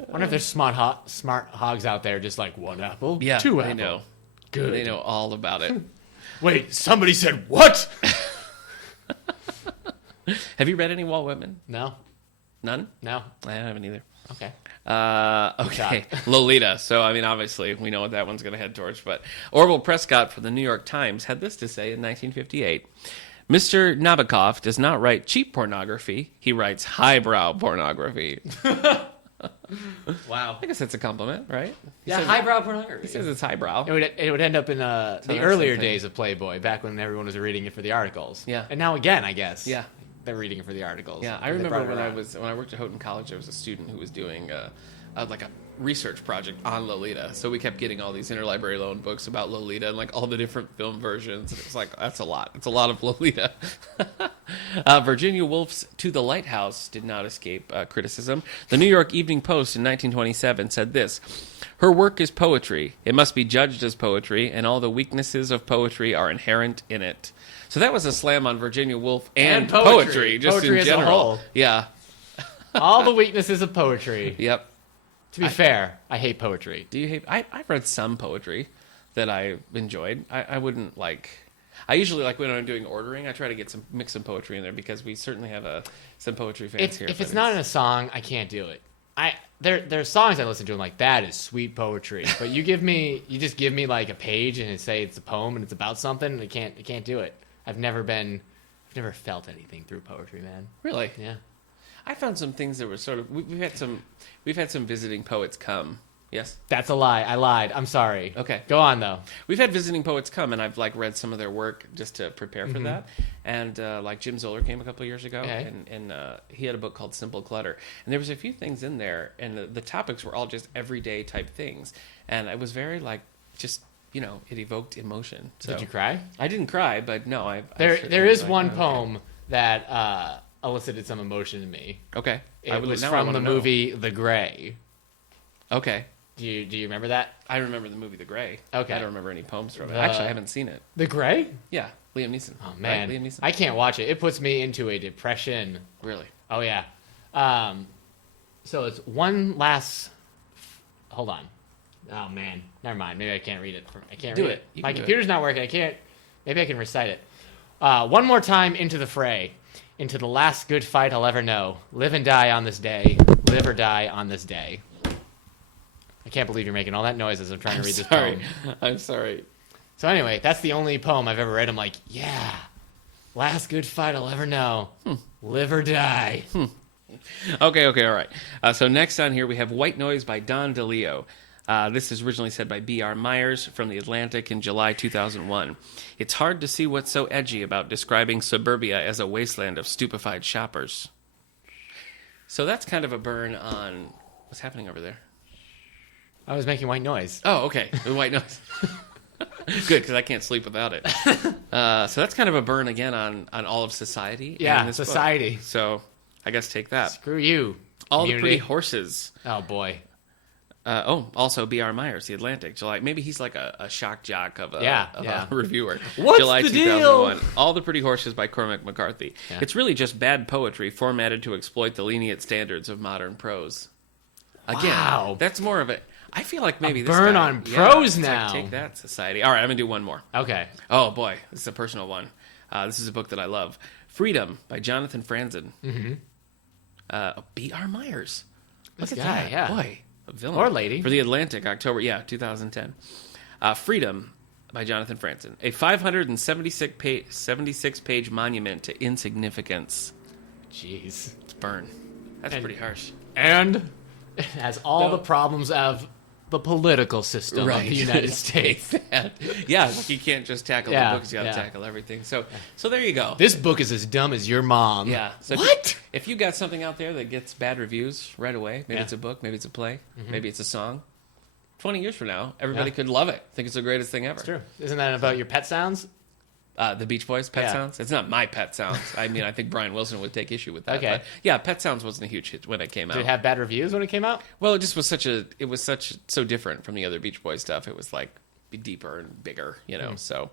I wonder if there's smart hogs out there just like 1 apple, 2 apple. They know. Good. They know all about it. Wait, somebody said what? Have you read any Walt Whitman? No. None? No. I haven't either. Okay. Okay. Lolita. So, I mean, obviously, we know what that one's going to head towards. But Orville Prescott for the New York Times had this to say in 1958. Mr. Nabokov does not write cheap pornography. He writes highbrow pornography. Wow. I guess that's a compliment, right? Highbrow pornography. He says it's highbrow. It would end up in the earlier days of Playboy, back when everyone was reading it for the articles. Yeah. And now again, I guess. Yeah. They're reading it for the articles. Yeah, I remember when I worked at Houghton College, there was a student who was doing like a research project on Lolita. So we kept getting all these interlibrary loan books about Lolita and like all the different film versions. And it was like, that's a lot. It's a lot of Lolita. Virginia Woolf's To the Lighthouse did not escape criticism. The New York Evening Post in 1927 said this: her work is poetry. It must be judged as poetry, and all the weaknesses of poetry are inherent in it. So that was a slam on Virginia Woolf and poetry just poetry in general. As a whole. Yeah. All the weaknesses of poetry. Yep. To be fair, I hate poetry. Do you hate? I've read some poetry that I enjoyed. I wouldn't like. I usually like when I'm doing ordering, I try to mix some poetry in there because we certainly have some poetry fans here. If it's not in a song, I can't do it. There's songs I listen to and I'm like, that is sweet poetry. But you just give me like a page and say it's a poem and it's about something, and I can't do it. I've never felt anything through poetry, man. Really? Yeah. I found some things that were sort of we've had some visiting poets come. Yes? That's a lie. I lied. I'm sorry. Okay. Go on though. We've had visiting poets come, and I've like read some of their work just to prepare for that. And like Jim Zoller came a couple of years ago, and he had a book called Simple Clutter, and there was a few things in there, and the topics were all just everyday type things, and it was very like just. You know, it evoked emotion. So, did you cry? I didn't cry, but no. There is one poem that elicited some emotion in me. Okay. It was from the movie The Gray. Okay. Do you remember that? I remember the movie The Gray. Okay. I don't remember any poems from it. Actually, I haven't seen it. The Gray? Yeah, Liam Neeson. Oh, man. Right? Liam Neeson. I can't watch it. It puts me into a depression. Really? Oh, yeah. So it's one last... Hold on. Oh, man. Never mind. Maybe I can't read it. I can't read it. My computer's not working. I can't... Maybe I can recite it. One more time into the fray. Into the last good fight I'll ever know. Live and die on this day. Live or die on this day. I can't believe you're making all that noise as I'm trying to read this poem. I'm sorry. So anyway, that's the only poem I've ever read. I'm like, yeah, last good fight I'll ever know. Live or die. Okay, all right. So next on here we have White Noise by Don DeLeo. This is originally said by B.R. Myers from The Atlantic in July 2001. It's hard to see what's so edgy about describing suburbia as a wasteland of stupefied shoppers. So that's kind of a burn on... What's happening over there? I was making white noise. Oh, okay. The white noise. Good, because I can't sleep without it. So that's kind of a burn again on all of society. Yeah, in this society. Book. So I guess take that. Screw you. All community. the Pretty Horses. Oh, boy. Also B.R. Myers, The Atlantic, July. Maybe he's like a shock jock of a reviewer. What's July the 2001. deal? All the Pretty Horses by Cormac McCarthy. Yeah. It's really just bad poetry formatted to exploit the lenient standards of modern prose. Again, wow. That's more of it. I feel like maybe this burn guy, on prose now. Like, take that, society. All right, I'm going to do one more. Okay. Oh, boy. This is a personal one. This is a book that I love. Freedom by Jonathan Franzen. Mm-hmm. B.R. Myers. Look at at that. Yeah. Boy. A villain. Or lady. For The Atlantic, October, 2010. Freedom by Jonathan Franzen. A 576-page monument to insignificance. Jeez. It's burn. That's pretty harsh. And it has all the problems of the political system of the United States. Yeah, like you can't just tackle the books, you got to tackle everything. So there you go. This book is as dumb as your mom. Yeah. So what? If you got something out there that gets bad reviews right away, maybe it's a book, maybe it's a play, maybe it's a song, 20 years from now, everybody could love it. Think it's the greatest thing ever. That's true. Isn't that about your pet sounds? The Beach Boys, Pet Sounds? It's not my Pet Sounds. I mean, I think Brian Wilson would take issue with that. Okay. But yeah, Pet Sounds wasn't a huge hit when it came out. Did it have bad reviews when it came out? Well, it just was so different from the other Beach Boys stuff. It was like deeper and bigger, So,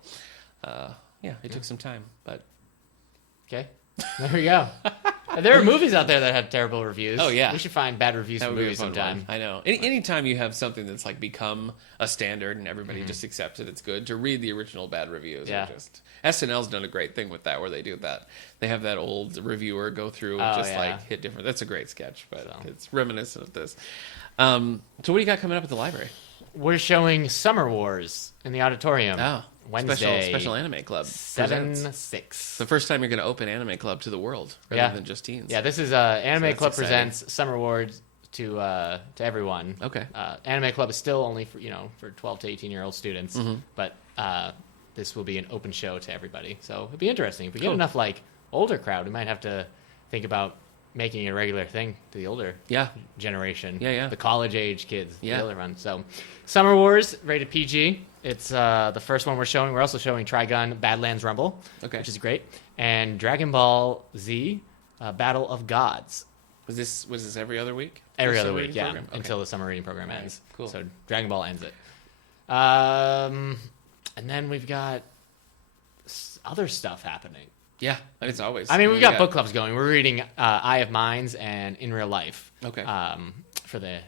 it took some time, but... Okay. There we go. There are movies out there that have terrible reviews. Oh, yeah. We should find bad reviews for movies sometime. I know. Anytime you have something that's like become a standard and everybody just accepts it, it's good to read the original bad reviews. Yeah. SNL's done a great thing with that, where they do that. They have that old reviewer go through and like hit different. That's a great sketch, but it's reminiscent of this. So what do you got coming up at the library? We're showing Summer Wars in the auditorium. Oh, Wednesday. Special Anime Club. 7/6. The first time you're going to open Anime Club to the world rather than just teens. Yeah, this is Anime Club presents Summer Wars to everyone. Okay. Anime Club is still only for 12 to 18-year-old students, but this will be an open show to everybody. So it'll be interesting. If we get enough older crowd, we might have to think about making it a regular thing to the older generation. Yeah. The college age kids, the older one. So Summer Wars, rated PG. It's the first one we're showing. We're also showing Trigun Badlands Rumble, which is great. And Dragon Ball Z, Battle of Gods. Was this every other week? Every other week, yeah. Okay. Until the summer reading program ends. Cool. So Dragon Ball ends it. And then we've got other stuff happening. Yeah, it's always. I mean, we've got book clubs going. We're reading Eye of Minds and In Real Life. Okay. For the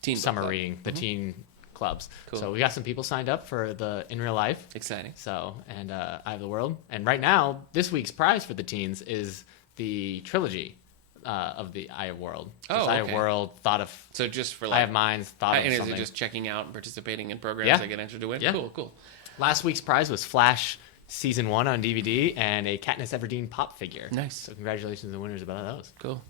teen summer reading, the teen clubs. Cool. So we got some people signed up for the In Real Life. Exciting. So, and Eye of the World. And right now, this week's prize for the teens is the trilogy of the Eye of World. Eye of World, Thought of... So just for Eye of Minds, Thought of something. And is it just checking out and participating in programs that get entered to win? Yeah. Cool. Last week's prize was Flash Season 1 on DVD and a Katniss Everdeen pop figure. Nice. So congratulations to the winners about those. Cool.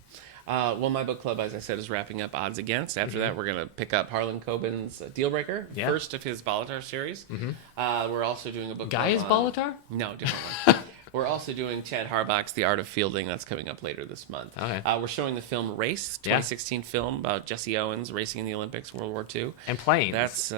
Well, my book club, as I said, is wrapping up Odds Against. After that, we're going to pick up Harlan Coben's Deal Breaker, first of his Bolitar series. We're also doing a book club Gaia's Bolitar? No, different one. We're also doing Chad Harbach's The Art of Fielding. That's coming up later this month. Okay. We're showing the film Race, 2016 film about Jesse Owens racing in the Olympics, World War II. And planes. That's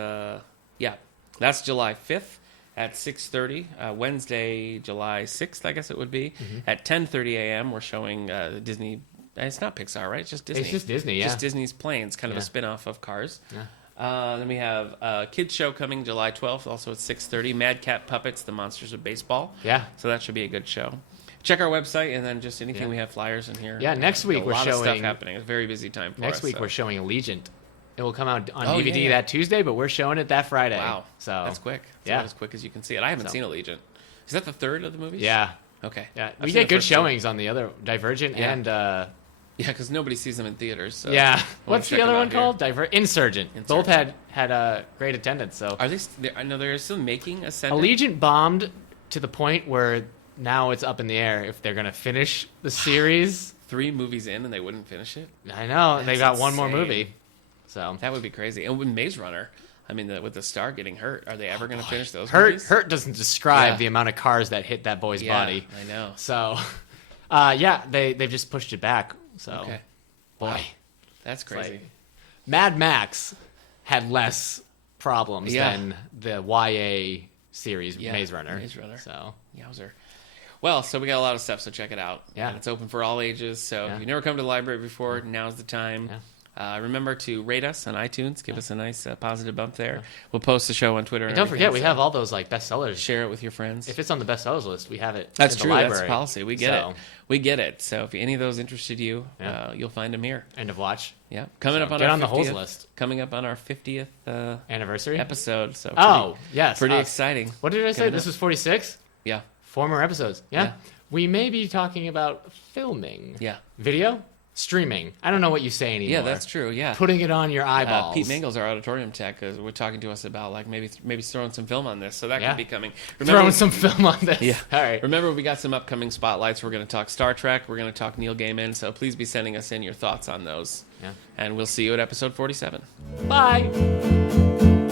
July 5th. at 6:30. Wednesday, July 6th, I guess it would be. At 10:30 a.m., we're showing Disney. It's not Pixar, right? It's just Disney. It's just Disney, yeah. Just Disney's Planes, kind of a spin-off of Cars. Yeah. Then we have a kids show coming July 12th, also at 6:30. Mad Cat Puppets, The Monsters of Baseball. Yeah. So that should be a good show. Check our website, and then just anything we have flyers in here. Yeah, next week we're showing... A lot of stuff happening. It's a very busy time for us. Next week we're showing Allegiant. It will come out on Oh, DVD that Tuesday, but we're showing it that Friday. Wow. So that's quick. That's about as quick as you can see it. I haven't seen Allegiant. Is that the third of the movies? Yeah. Okay. Yeah, we get good showings on the other Divergent and... yeah, because nobody sees them in theaters. So yeah. What's the other one called? Insurgent. Both had great attendance. So are they? I know they're still making Ascendant. Allegiant bombed to the point where now it's up in the air if they're going to finish the series. 3 movies in and they wouldn't finish it? I know. They got one more movie. So that would be crazy. And with Maze Runner, I mean, with the star getting hurt, are they ever going to finish those movies? Hurt doesn't describe the amount of cars that hit that boy's body. I know. So, they've just pushed it back. So, boy. Wow. That's crazy. Mad Max had less problems than the YA series Maze Runner. So, yowzer. Well, so we got a lot of stuff, so check it out. Yeah. And it's open for all ages, so if you've never come to the library before, now's the time. Yeah. Remember to rate us on iTunes. Give us a nice positive bump there. Yeah. We'll post the show on Twitter. And don't forget, we have all those bestsellers. Share it with your friends. If it's on the bestsellers list, we have it. That's in true. The library. That's policy. We get it. We get it. So if any of those interested you, you'll find them here. End of watch. Yeah. Coming up on get our on 50th, the holes list. Coming up on our 50th anniversary episode. So yes, pretty exciting. What did I say? This was 46. Yeah. 4 more episodes. Yeah. We may be talking about filming. Yeah. Video? Streaming. I don't know what you say anymore. Yeah, that's true. Yeah. Putting it on your eyeballs. Pete Mangles, our auditorium tech, we're talking to us about maybe throwing some film on this. So that could be coming. Throwing some film on this. Yeah. All right. Remember, we got some upcoming spotlights. We're going to talk Star Trek. We're going to talk Neil Gaiman. So please be sending us in your thoughts on those. Yeah. And we'll see you at episode 47. Bye.